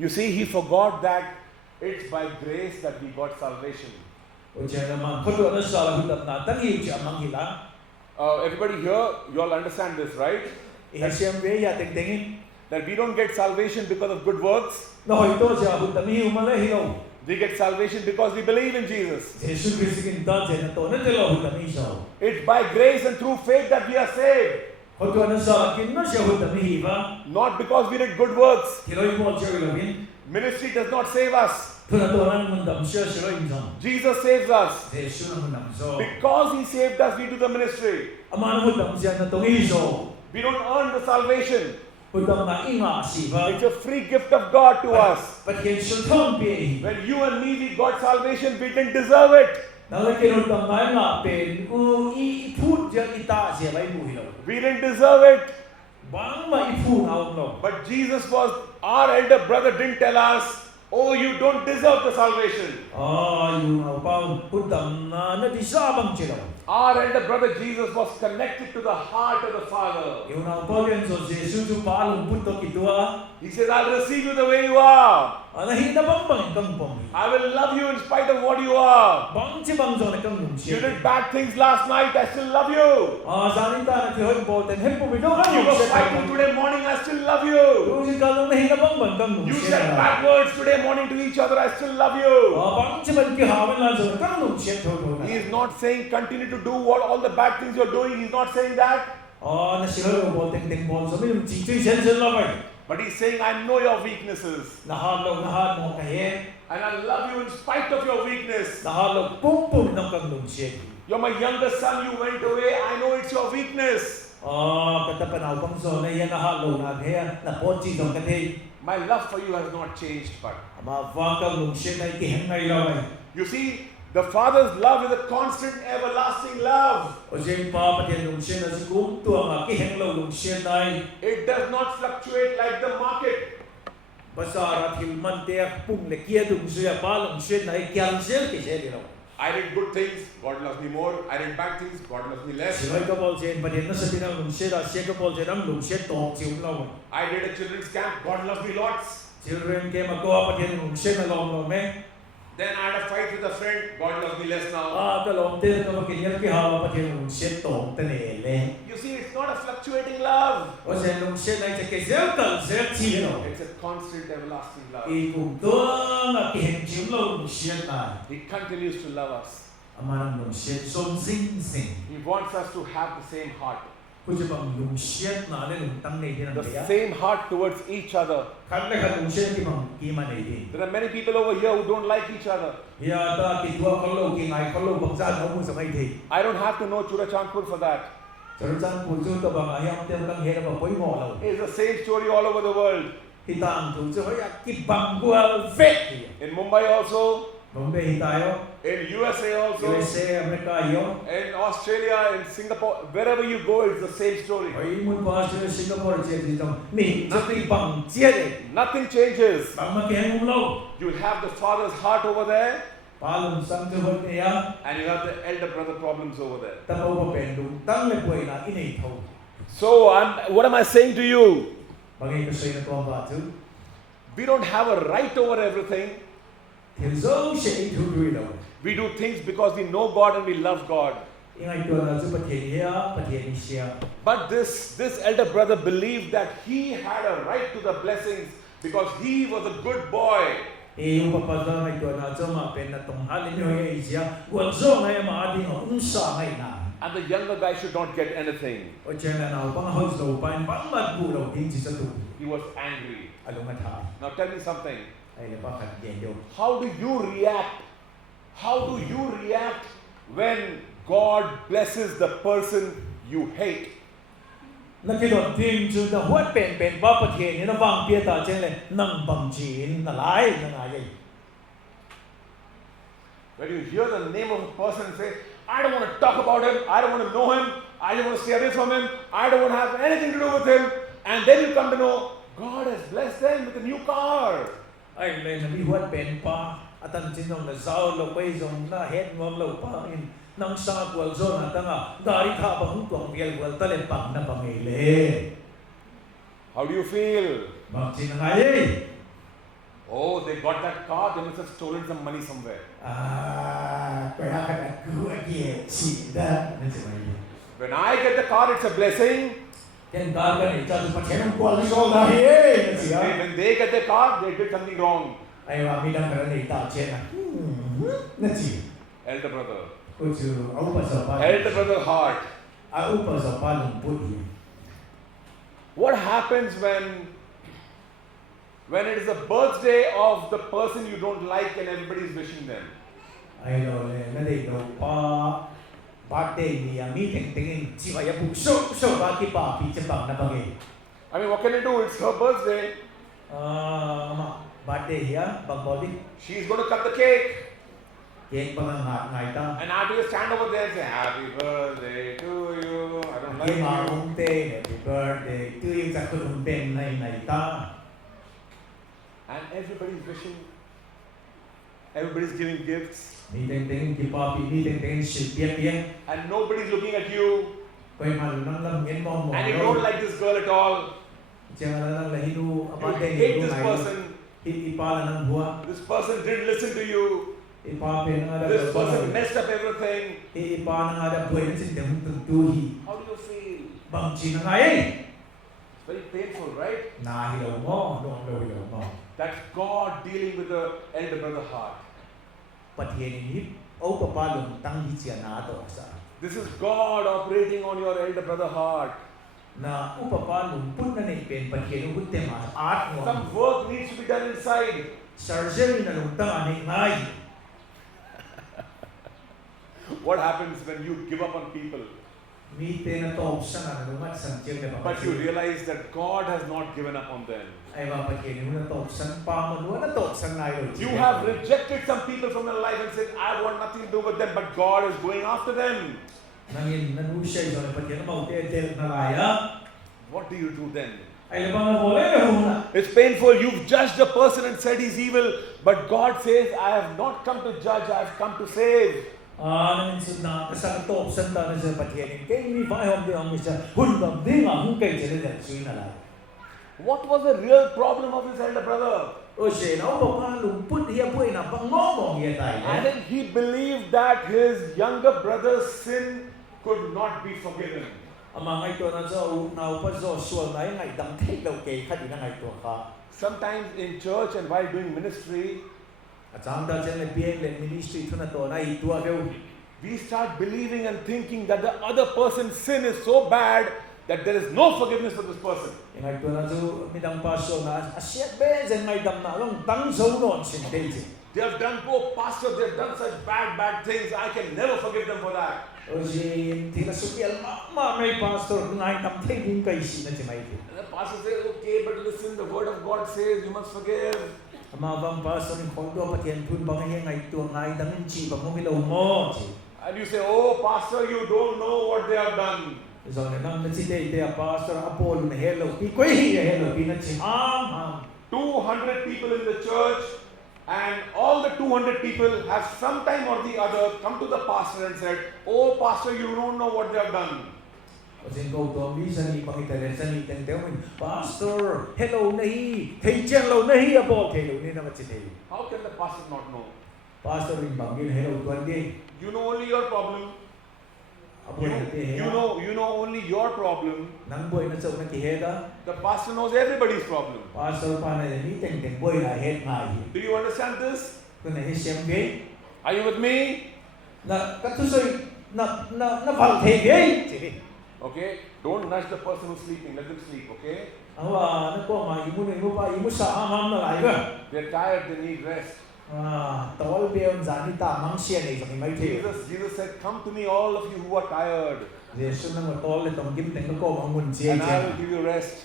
You see, he forgot that it's by grace that we got salvation. Everybody here, you all understand this, right? That we don't get salvation because of good works. We get salvation because we believe in Jesus. It's by grace and through faith that we are saved. Not because we did good works. Ministry does not save us. Jesus saves us. Because he saved us, we do the ministry. We don't earn the salvation. It's a free gift of God to us. When you and me, we got salvation, we didn't deserve it. We didn't deserve it. But Jesus was, our elder brother didn't tell us, oh, you don't deserve the salvation. Our elder brother Jesus was connected to the heart of the Father. He says, I'll receive you the way you are. I will love you in spite of what you are. You did bad things last night, I still love you. You were fighting today morning, I still love you. You said bad words today morning to each other, I still love you. He is not saying continue to do all the bad things you are doing. He is not saying that. But he's saying, I know your weaknesses. And I love you in spite of your weakness. You're my younger son, you went away. I know it's your weakness. My love for you has not changed, but you see, the Father's love is a constant, everlasting love. It does not fluctuate like the market. I did good things, God loves me more. I did bad things, God loves me less. I did a children's camp, God loves me lots. Then I had a fight with a friend, God loves me less now. You see, it's not a fluctuating love. It's a constant, everlasting love. He continues to love us. He wants us to have the same heart. The same heart towards each other. There are many people over here who don't like each other. I don't have to know Churachandpur for that. It's the same story all over the world. In Mumbai also, Bombay tayo, in USA also, USA, Amerika yo. in Australia, in Singapore, wherever you go, it's the same story. Ở muốn qua Singapore chơi gì trong mình rất là bằng chia đấy. Nothing changes. Bằng mà cái không lâu. You'll have the father's heart over there, Palom sang tu hot niya. and you have the elder brother problems over there. Tapaw pa pendong tang le puway na inay thau. So, what am I saying to you? Bagay ko sa'yo na ko ang batu. We don't have a right over everything. Til zo siya ituloy daw. We do things because we know God and we love God. Ingay ko na sa patien siya. But this elder brother believed that he had a right to the blessings because he was a good boy. Yung papadala ngay ko na sa mga penatunghalin nyo yung siya. Wazo ngay maating unsa ngay na. And the younger guy should not get anything. O siya na na pang house daw pa yung pang matbulaw hindi sa tu. He was angry. Alungat ha. Now tell me something. Ay lepakan diyan. How do you react? How do you react when God blesses the person you hate? Nakilot din dyan na huwag pen ba patien yun na bang piyata dyan le nang bangjin na lai na ngayay. When you hear the name of a person and say, I don't want to talk about him, I don't want to know him, I don't want to stay away from him, I don't want to have anything to do with him, and then you come to know God has blessed them with a new car. Ay le nabi huwag pen pa at ang sinong na sao lo kway zong na head mo lo pa in nang sa kwal zon at nga dari ka ba hung tuang biel kwal talepang na pangile. How do you feel? Bangjin na ngayay. Oh, they got that car, they must have stolen some money somewhere. Kaya ka na kuha kiye sida. When I get the car, it's a blessing. Yan ka ni chan patien ang kwal zon na hiye. When they get the car, they did something wrong. Ay wa mi dang ka ni ta chen na chi. Elder brother. Kuchu au pa sa pa. Elder brother heart. Au pa sa pa lung put. What happens when it is the birthday of the person you don't like and everybody is wishing them? Ay lo le na dei do pa birthday ni ang meeting tingin si ya pu so ba ki pa pi chen bang na bang I mean, what can you do? It's her birthday. ma birthday ya bang body She's going to cut the cake. cake pa ngai ta And I have to stand over there and say, Happy birthday to you. I don't like ki ma you. ung te happy birthday to you sa kun ben nai ta And everybody's wishing. Everybody's giving gifts. meeting tingin ki pa pi meeting tingin si pia And nobody's looking at you. koi mal nang lam ngin mo mo And you don't like this girl at all. Jangan lang lahidu You birthday hate ni this person. ipala nang buwa This person didn't listen to you. ipape na ada This person messed up everything. ipana nga ada buhay sin dem tuhi How do you feel? bang china ngay It's very painful, right? nahilaw mo doon hilaw mo That's God dealing with the elder brother heart. patien ni o papalong tang hicia na to sa This is God operating on your elder brother heart. na upapalong pun na ni pen patien utte ma at mo Some work needs to be done inside. surgery na lung tang ani ngay What happens when you give up on people, mi te na to sa na lumat sang chen na but you realize that God has not given up on them? ay ba patien mo na to sang pa mo na to sang nay You have rejected some people from your life and said, I want nothing to do with them, but God is going after them. nangin nanusya yung patien mo te na laya What do you do then? ay labang na boleh na It's painful. You've judged a person and said he's evil, but God says, I have not come to judge, I have come to save. nangin sud na kasang to option ta na sa patien kay ni ba yung di ang isa hundam di nga hung kay jere na suy na la What was the real problem of his elder brother? o siya na o pa lumput hiya buhay na pangmong hiya I tayo think he believed that his younger brother's sin could not be forgiven. ang mga ito na sa naupa sa suwal na yung ay dangkay daw kay kadi na ito ka Sometimes in church and while doing ministry, at saan dahil siya na BN ministry ito na to na ito agaw we start believing and thinking that the other person's sin is so bad that there is no forgiveness for this person. yung ito na sa midang paso na asyat ba dyan may dam na lang tang sa unon sindays They have done, oh pastor, they have done such bad things. I can never forgive them for that. o si tila sukyal may pastor nga itam tayo kay si na si Michael And the pastor says, okay, but listen, the word of God says you must forgive. mà vang pastor in khong do pathian thun bang he ngai tu ngai dang in chi bang mi lo mo chi And you say, oh, pastor, you don't know what they have done. rồi nang na chi te pastor apol na hello pi koi hello pi na chi ham 200 people in the church, and all the 200 people have sometime or the other come to the pastor and said, oh, pastor, you don't know what they have done. Trên câu to mi sani bang italen sani teng teng min pastor hello nahi thei chen lo nahi abo thei lo ni na chi thei How can the pastor not know? pastor in bang in hello tuan di You know only your problem. abo na te he You know only your problem. nang boy na chau na ki he da The pastor knows everybody's problem. pastor pa na ni teng teng boy na he ngai Do you understand this? ko na he sem ge Are you with me? na ka tu soi na phal thei ge chi Okay? Don't nudge the person who's sleeping. Let them sleep, okay? awa na ko ma imu pa imu sa am na lai ga They're tired, they need rest. tol beon zani ta mang xian nei zani mai thei Jesus said, come to me, all of you who are tired, Jesus nang tol le tong kim teng ko ma mun chi and I che will give you rest.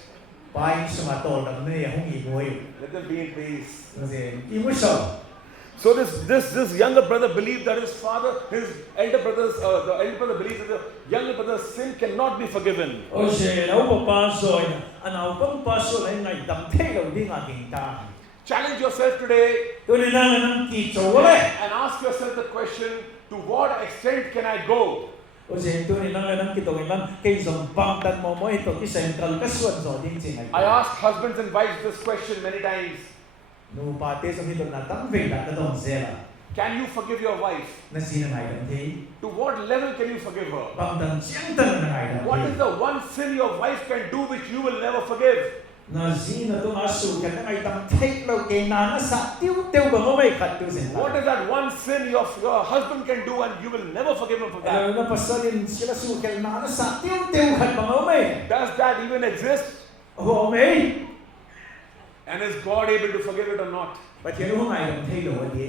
pai sama tol dam ne ya hung i ngoi Let them be in peace. imu so So this younger brother believed that his father, his elder brothers, the elder brother believes that the younger brother's sin cannot be forgiven. o se lau pa pa so na anau pang pa so lai ngai dam thei lo ding a king ta Challenge yourself today to ni nang ki cho le and ask yourself the question, to what extent can I go? o se to ni nang ki to ngan ke som bang tan mo mo to ki central ka suan so ding chi ngai I ask husbands and wives this question many times. no pa te so hi to na tam ve da ka dong se la Can you forgive your wife? na si na ngai dam thei To what level can you forgive her? bang tan chiang tan na ngai dam What is the one sin your wife can do which you will never forgive? na si na to asu ka na ngai dam thei lo ke na na sa tiu tiu ba mo mai khat tu se What is that one sin your husband can do and you will never forgive him for that? na pasalin sila su ke na na sa tiu tiu khat ba mo mai Does that even exist? ho mai And is God able to forgive it or not? pathian ho ngai dam thei lo di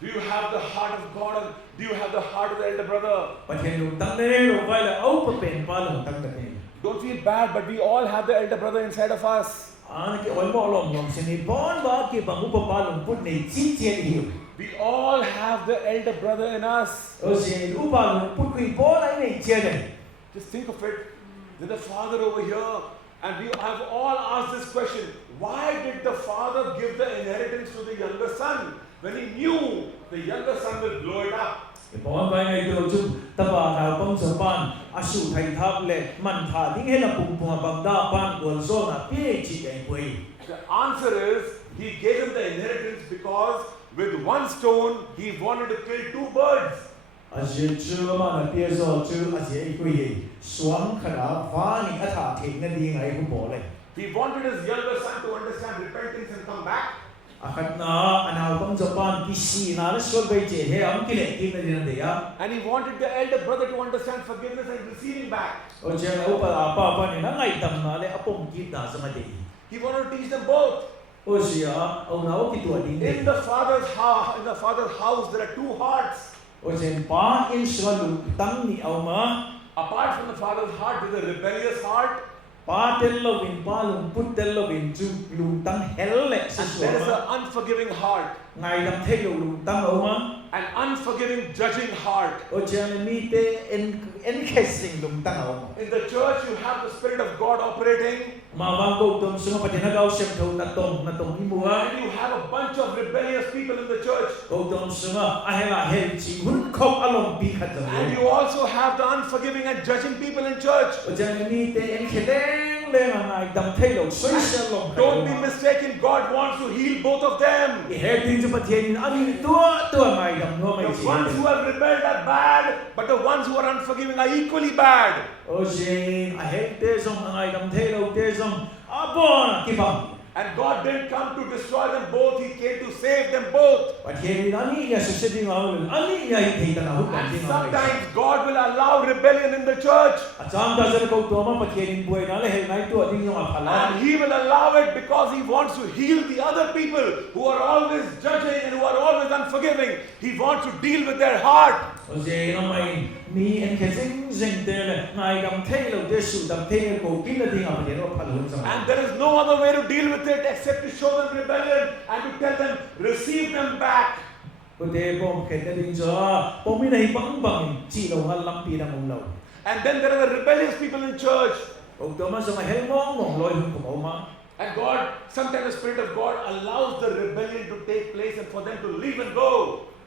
Do you have the heart of God, or do you have the heart of the elder brother? pathian lu tang ne lo vai la au pa pen pa lo tang ta ne Don't feel bad, but we all have the elder brother inside of us. an ki ol mo lom lom se ni bon ba ki ba mu pa pa lo put nei chi chi hi We all have the elder brother in us. o se lu pa lo put kui po lai nei che ne Just think of it. There's a father over here, and we have all asked this question: why did the father give the inheritance to the younger son when he knew the younger son will blow it up? ke bon vai ngai do chu ta ba na pong so pan asu thai thap le man tha ding he la pung pung bang da pan gol zo na pi chi kai pui The answer is he gave him the inheritance because with one stone he wanted to kill two birds. a je chu ma na pi zo chu a je i kui suang khara va ni a tha thei na di ngai ku bo le He wanted his younger son to understand repentance and come back. akat na anau pong so pan ki si na la so bai che he am ki le ki na din de ya And he wanted the elder brother to understand forgiveness and receiving back. o je la pa pa pa ni na ngai tam na le apong ki da sa ma de He wanted to teach them both. o sia au na o ki tu din de In the father's house, there are two hearts. o je pa in so lu tang ni au ma Apart from the father's heart, there is a rebellious heart, pa tel lo win pa lung put tel lo win chu lung tang hel le sa and so there is ma an unforgiving heart, ngai dam thei lo lung tang au ma an unforgiving, judging heart. o je mi te en kessing lung tang au ma In the church, you have the Spirit of God operating, ma wang ko tom so pa tin gao sem thau na tong ni mu ha and you have a bunch of rebellious people in the church. ko tom so a hela hel chi hun khop along pi khat And jang you also have the unforgiving and judging people in church. o je mi te en khedeng le na ngai dam thei lo soi se long Don't be mistaken, God wants to heal both of them. i he tin chu pa thien ani tua ngai dam no mai The chi ones who have rebelled are bad, but the ones who are unforgiving are equally bad. o je a he te song ngai dam thei lo te song a bon ki bang And God didn't come to destroy them both, He came to save them both. pa thien ani ya su se ding au ani ya hi thei ta na hu kan And ding au sometimes God will allow rebellion in the church. a chang da se ko to ma pa thien buai na le he ngai tu ding no a phala And He will allow it because He wants to heal the other people who are always judging and who are always unforgiving. He wants to deal with their heart. o je no mai mi en ke zing te le ngai dam thei lo de su dam thei ko kin la ding apa de ro phal hun sam And there is no other way to deal with it except to show them rebellion and to tell them, receive them back. ko te bom ke te ding zo bom mi nei bang bang chi lo ngal lam pi dam mong lo And then there are the rebellious people in church. o to ma so ma hel mong mong loi hun ko ma And God, sometimes the Spirit of God allows the rebellion to take place and for them to leave and go.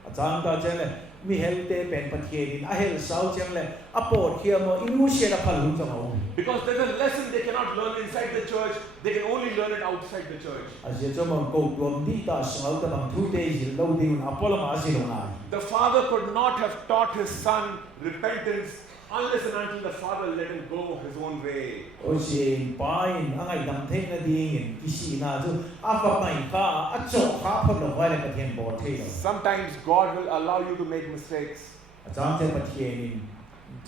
achang ta chen le mi hel te pen pathe din a hel sau chen le apot khia mo inu she la phal hun sam o Because there's a lesson they cannot learn inside the church, they can only learn it outside the church. a je cho mo ko tuam di ta sau ta bang thu te ji lo ding a pol ma si lo na The father could not have taught his son repentance unless and until the father let him go his own way. o si pain angai dam thei na ding ki si na chu a pa mai ka a cho kha phot lo vai le ka thien bo thei lo Sometimes God will allow you to make mistakes. achang te pathe ni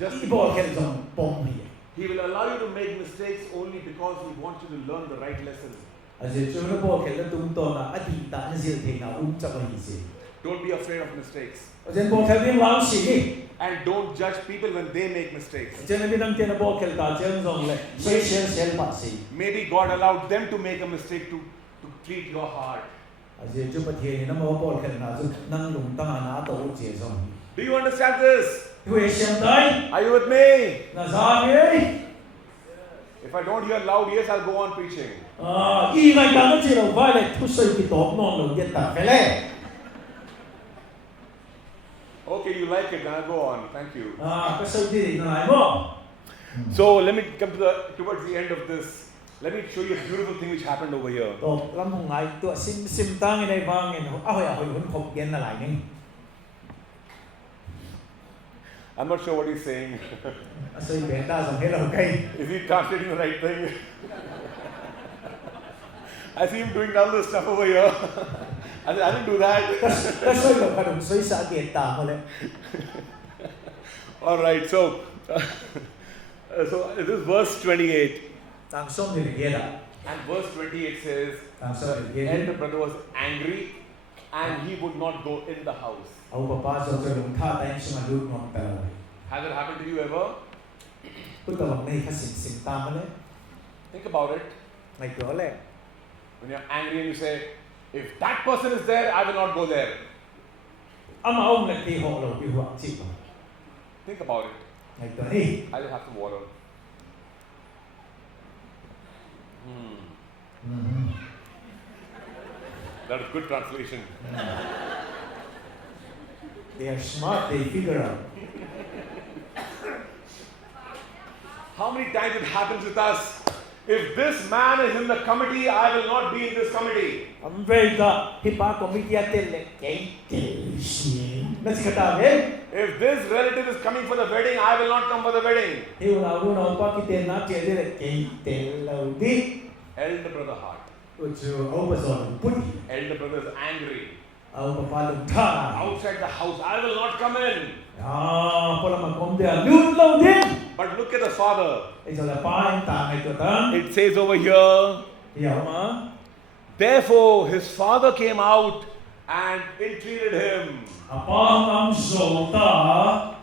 Just i bo ken zong pom hi He will allow you to make mistakes only because He wants you to learn the right lessons. a je chu na bo ken la tum to na a di ta na zil thei na cha ba hi si Don't be afraid of mistakes. o jen bo khel ding lao si ni And don't judge people when they make mistakes. chen bi dang ken bo khel ta chen zong le se sel pa si Maybe God allowed them to make a mistake to treat your heart. a je chu pathe ni na mo bo khel na chu nang lung ta na to je zong Do you understand this? hu e siam dai Are you with me? na za ni If I don't hear loud yes, I'll go on preaching. i ngai ta na chi lo vai le thu sai ki top non lo ye ta fe le Okay, you like it, then I'll go on. Thank you. ka sai di na ai mo So let me come towards the end of this. Let me show you a beautiful thing which happened over here. to lam hong ngai to sim tang nei bang en a hoi hun khop gen na lai ni I'm not sure what he's saying. a sai be ta zong he lo kai Is he translating the right thing? I see him doing all this stuff over here. I didn't do that. ka sai lo ka dum sai sa ge ta mo le All right, so this is verse 28. tang som ni ge da And verse 28 says, tang som ni the ge elder brother was angry and he would not go in the house. au pa pa so cho dum tha tai sima lu non ta Has it happened to you ever? pu ta bang nei ka sim ta mo le Think about it. ngai ko le When you're angry and you say, if that person is there, I will not go there. ama ong le ti ho lo bi wa chi ko Think about it. ngai to ni I will have some water. That is good translation. they are smart they figure out How many times it happens with us? If this man is in the committee, I will not be in this committee. am ve da hi pa ko mi dia tel le ke te shi na si ka ta ve If this relative is coming for the wedding, I will not come for the wedding. hi na ru na pa ki te na che le ke te lo di Elder brother heart. o chu au pa so pu di Elder brother is angry. au pa pa lu tha Outside the house, I will not come in. pa la ma kom de lu lo di But look at the father. ai so la pa en ta ngai to ta It says over here, ya ma therefore his father came out and entreated him. apa am so ta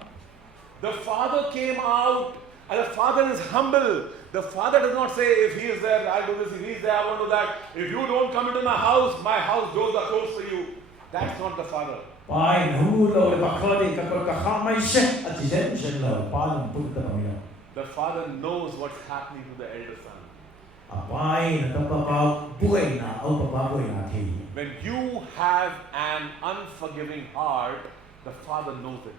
The father came out, and the father is humble. The father does not say, if he is there, I'll do this, if he is there, I will do that. If you don't come into my house doors are closed for you. That's not the father. pai nu lo le pa kho di ka ko ka kha mai se a ti sen lo pa lu pu ta ma yo The father knows what's happening to the elder son. a pai na ta pa pa buai na au pa pa buai na thi When you have an unforgiving heart, the father knows it.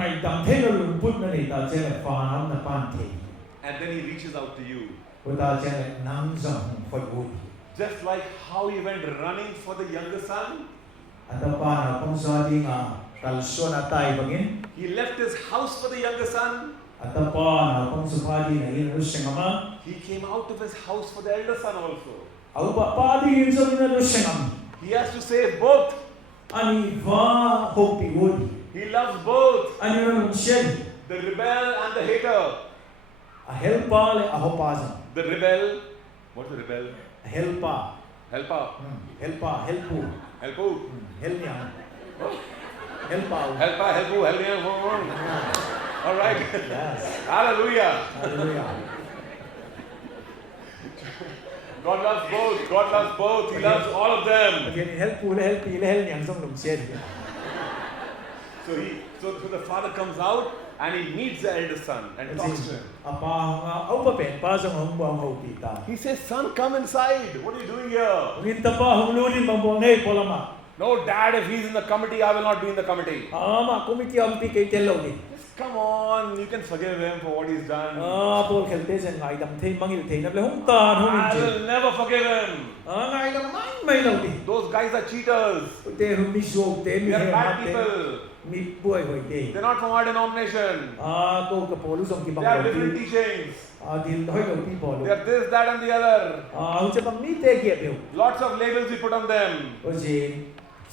ngai dam the lo lu pu na ni ta che le fa na na pan thi And then he reaches out to you. ko ta che le nang zong phoi bu Just like how he went running for the younger son, ata pa na kong sa di nga kal so na tai bangin he left his house for the younger son. ata pa na kong su pa di na yin lu sing ama He came out of his house for the elder son also. au pa di yin so na lu sing am He has to save both. ani va hopi wodi He loves both. ani no shen The rebel and the hater. a helpa le a hopa sa The rebel. What's the rebel? helpa Helper. helpa helpu Help who? helnya helpa Helper, help who? Help him. All right. Yes. Hallelujah. Hallelujah. God loves both. God loves both. He loves all of them. Again, help pula help pila help yang song lum chen. So the father comes out and he meets the eldest son and talks to him. Apa nga au pa pen pa song hong buang ho pita. He says, "Son, come inside. What are you doing here?" Ngin ta pa hong lulin bang buang nei polama. No, Dad, if he's in the committee, I will not be in the committee. Ama komiti ampi kay telo ni. Just come on, you can forgive him for what he's done. Pol khelte sen ngai dam thei mangil thei nap le hong ta hong I in will never forgive him. ngai dam mai lo ni. Those guys are cheaters. Te hum mi so te mi They are he bad ma te people. mi boy hoi te. They're not from our denomination. Ko ka polu song ki They bang have lo different ti. teachings. Dil hoi lo pi polu. They are this, that, and the other. Hu che bang mi te ge beu. Lots of labels we put on them. O ji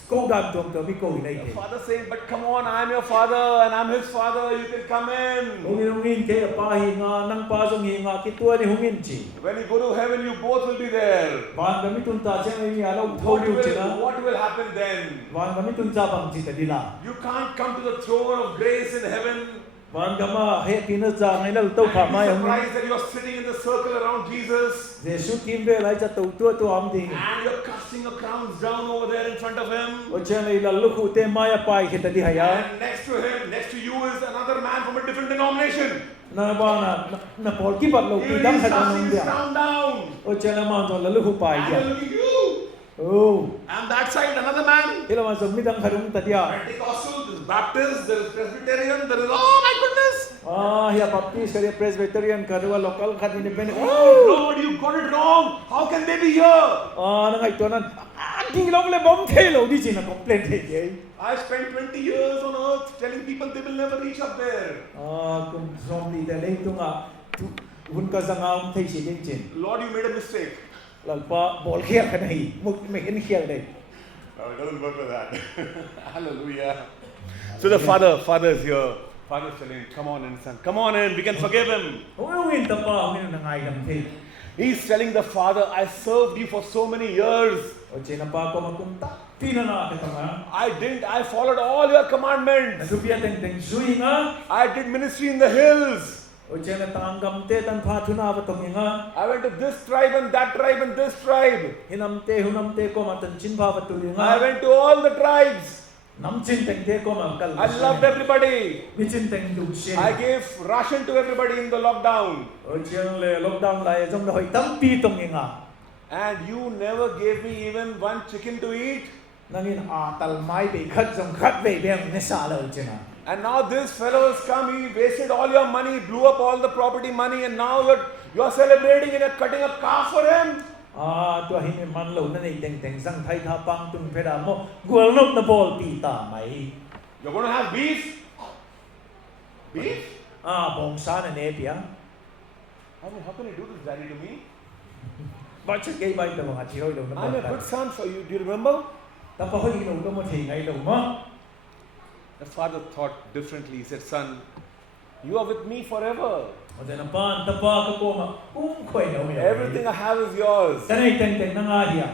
ko dam tong to mi ko ni The te. father saying, "But come on, I'm your father and I'm his father. You can come in." Hong in ke pa hi nga nang pa song hi nga ki tua ni hong in chi. When you go to heaven, you both will be there. Wan kami tun ta chang mi alo thau liu chi na. What will happen then? Wan kami tun cha bang chi ta dila. You can't come to the throne of grace in heaven. Wan kama he tin cha ngai na tau pha mai Be hong. surprised that you are sitting in the circle around Jesus Jesu kim ve lai cha tu tu am ding. and you're casting your crowns down over there in front of him. O chen lai la lu khu te maya pai ke ta di haya. And next to him, next to you is another man from a different denomination. Na ba na pol ki bat lo He ki is dam sa casting dong his dia. crown down. O chen ma to la lu khu pai And dia. they're looking at you. Oh, And that side, another man. ila ma som mi dang kharung ta dia. Pentecostal, there is Baptist, there is Presbyterian, there is, oh my goodness. Hiya Baptist kare Presbyterian karwa local khat independent. Oh Lord, you got it wrong. How can they be here? Na ngai to nan. Di long le bom the lo di chi na complaint the ye. I spent 20 years on earth telling people they will never reach up there. Kum som di da le tu nga. Un ka zanga thei chi ding chin. Lord, you made a mistake. Lalpa bol khiar ka nahi. Muk me in khiar dai. No, it doesn't work like that. Hallelujah. So the father is here. Father is telling, come on in, son. Come on in. We can forgive him. Win ta pa min na ngai dam thei. He's telling the father, I served you for so many years. O chen pa ko ma kum ta tina na ka ta ma. I followed all your commandments. Na supia teng teng sui nga. I did ministry in the hills. O chen na tanggam te tan pha thuna ba tong nga. I went to this tribe and that tribe and this tribe. Hinam te hunam te ko ma tan chin pha ba tu nga. I went to all the tribes. Nam chin teng te ko ma kal. I loved everybody. Mi chin teng du she. I gave ration to everybody in the lockdown. O chen le lockdown lai jong da hoi tam pi tong nga. And you never gave me even one chicken to eat. Nangin tal mai be khat jong khat be beng ne sa lo chen. And now this fellow has come, he wasted all your money, blew up all the property money, and now you're celebrating and you're cutting a calf for him. To hi me man lo na nei teng teng sang thai tha pang tung pheda mo gual nok na bol pi ta mai. You're going to have beef? Beef? Bong sa na ne pia. How can you do this, Daddy, to me? Ba che ke bai ta ma chi hoi lo na I'm a good son for you. Do you remember? Ta pa hoi lo ko mo thei ngai lo ma. The father thought differently. He said, son, you are with me forever. O de na pan ta pa ka ko ma khoi lo ya. Everything I have is yours. Ta nei teng teng na nga dia.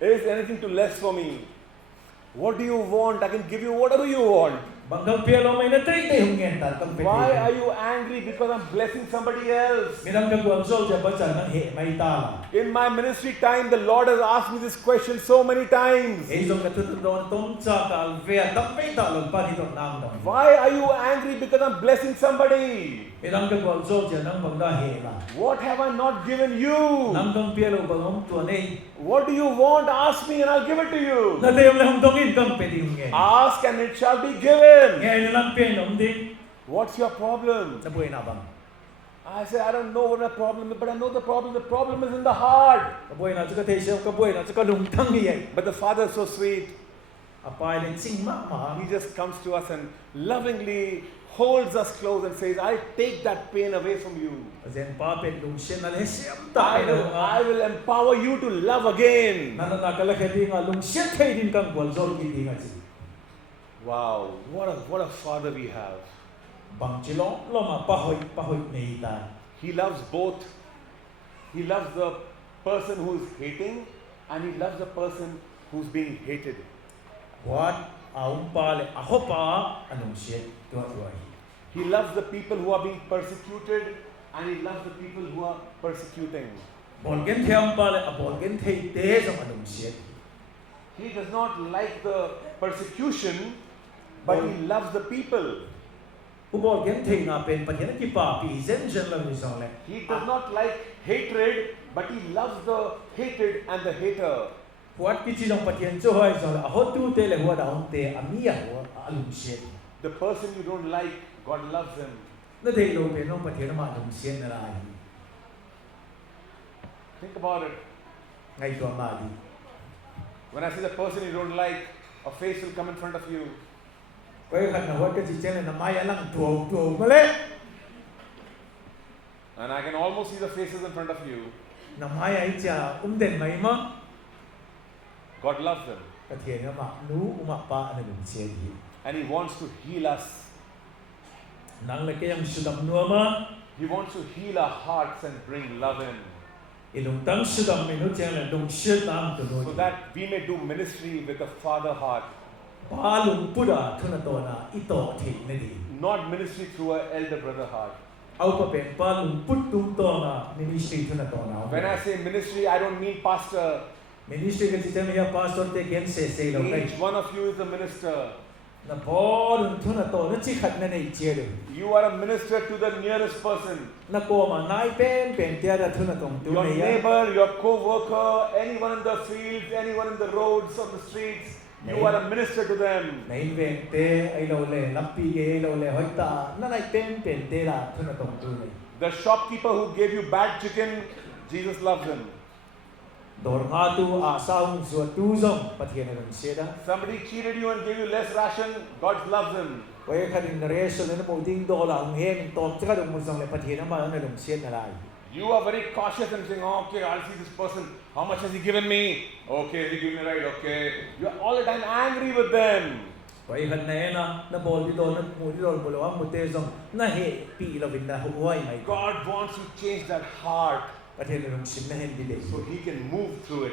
Is anything too less for me? What do you want? I can give you whatever you want. Bangkal pia lo mai na tei tei hung ngen ta tam pe. Why are you angry? Because I'm blessing somebody else. Minam ka guam so ja ba chan nang he mai ta la. In my ministry time, the Lord has asked me this question so many times. Ei jong ka tu don tom cha ka al ve tam pe ta lo pa ni don nam don. Why are you angry? Because I'm blessing somebody. Minam ka guam so ja nang bang da he la. What have I not given you? Nam dong pia lo bang tu nei. What do you want? Ask me and I'll give it to you. Na te yom le hum dong in kam pe di hung ngen. Ask and it shall be given. Ngai na lang pe nom ding. What's your problem? Sa buhay na bang. I say, I don't know what my problem is, but I know the problem. The problem is in the heart. Ka buhay na sa ka te siya ka buhay na sa ka lung tang hi. But the Father is so sweet. Apa len sing ma ma. He just comes to us and lovingly holds us close and says, I'll take that pain away from you. Zen pa pe lung shen na le siam ta lo nga. I will empower you to love again. Na na ka la khedi nga lung shen thai din kang gol zol ki di nga ji. Wow, what a Father we have. Bang chilong lo ma pa hoi nei ta. He loves both. He loves the person who is hating and he loves the person who's being hated. What aum pa le a ho pa anong shen tu hi. He loves the people who are being persecuted and he loves the people who are persecuting. Bol gen thiam pa le a bol gen thei te som anung siat. He does not like the persecution, but he loves the people. U bol gen thei na pen pathian ki pa pi zen zen lo ni song le. He does not like hatred, but he loves the hated and the hater. Puat ki chi jong pathian cho hoi song le a hot tu te le hua daung te a mi a hua alung siat. The person you don't like, God loves him. Na thei lo pen nong pathian ma alung siat na lai. Think about it. Ngai to ma di. When I say the person you don't like, a face will come in front of you. Koi khan na hot ka chi chen na mai alang tu ma le. And I can almost see the faces in front of you. Na mai ai cha den mai ma. God loves them. Pathian ma nu ma pa na lung siat hi. And he wants to heal us. Nang le ke yang sudam nu ma. He wants to heal our hearts and bring love in. Ilung tang sudam me no chen le lung siat nam tu no. So that we may do ministry with a father heart. Ba lung puda thuna to na ito thi ne di. Not ministry through an elder brother heart. Au pa pen pa lung put tum to na ministry thuna to na. When I say ministry, I don't mean pastor. Ministry ke chi chen ya pastor te ken se lo kai. Each one of you is a minister. Na bo lung thuna to na chi khat na nei che de. You are a minister to the nearest person. Na ko ma nai pen tia da thuna tong tu Your ne ya. neighbor, your co-worker, anyone in the fields, anyone in the roads, on the streets. You are a minister to them. Nei ven te ai lo le lampi ge ai lo le hoi ta na nai pen te da thuna tong tu ne. The shopkeeper who gave you bad chicken, Jesus loves him. Dor nga tu a saung so tu zong pathian na lung siat da. Somebody cheated you and gave you less ration, God loves him. Kaya kanin na reso na mo ding do la ang hem tom tsaka dong mo sang le pathian na ma na lung siat na lai. You are very cautious and saying, okay, I'll see this person. How much has he given me? Okay, he given me right, okay. You are all the time angry with them. Kaya kan na bol di do na mo di do mo lo mo te zong na he pi lo bin na huwai mai. God wants to change that heart Pathian na lung sim na hen di de. so he can move through it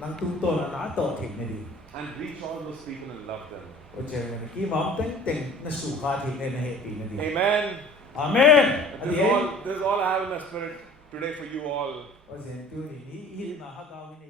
Nang tu to na to thing na di. and reach all those people and love them. O che na ki mam teng na su kha thing na he pi na di. Amen. Amen. This is all I have in my spirit today for you all. O che tu ni hi na ha ga ni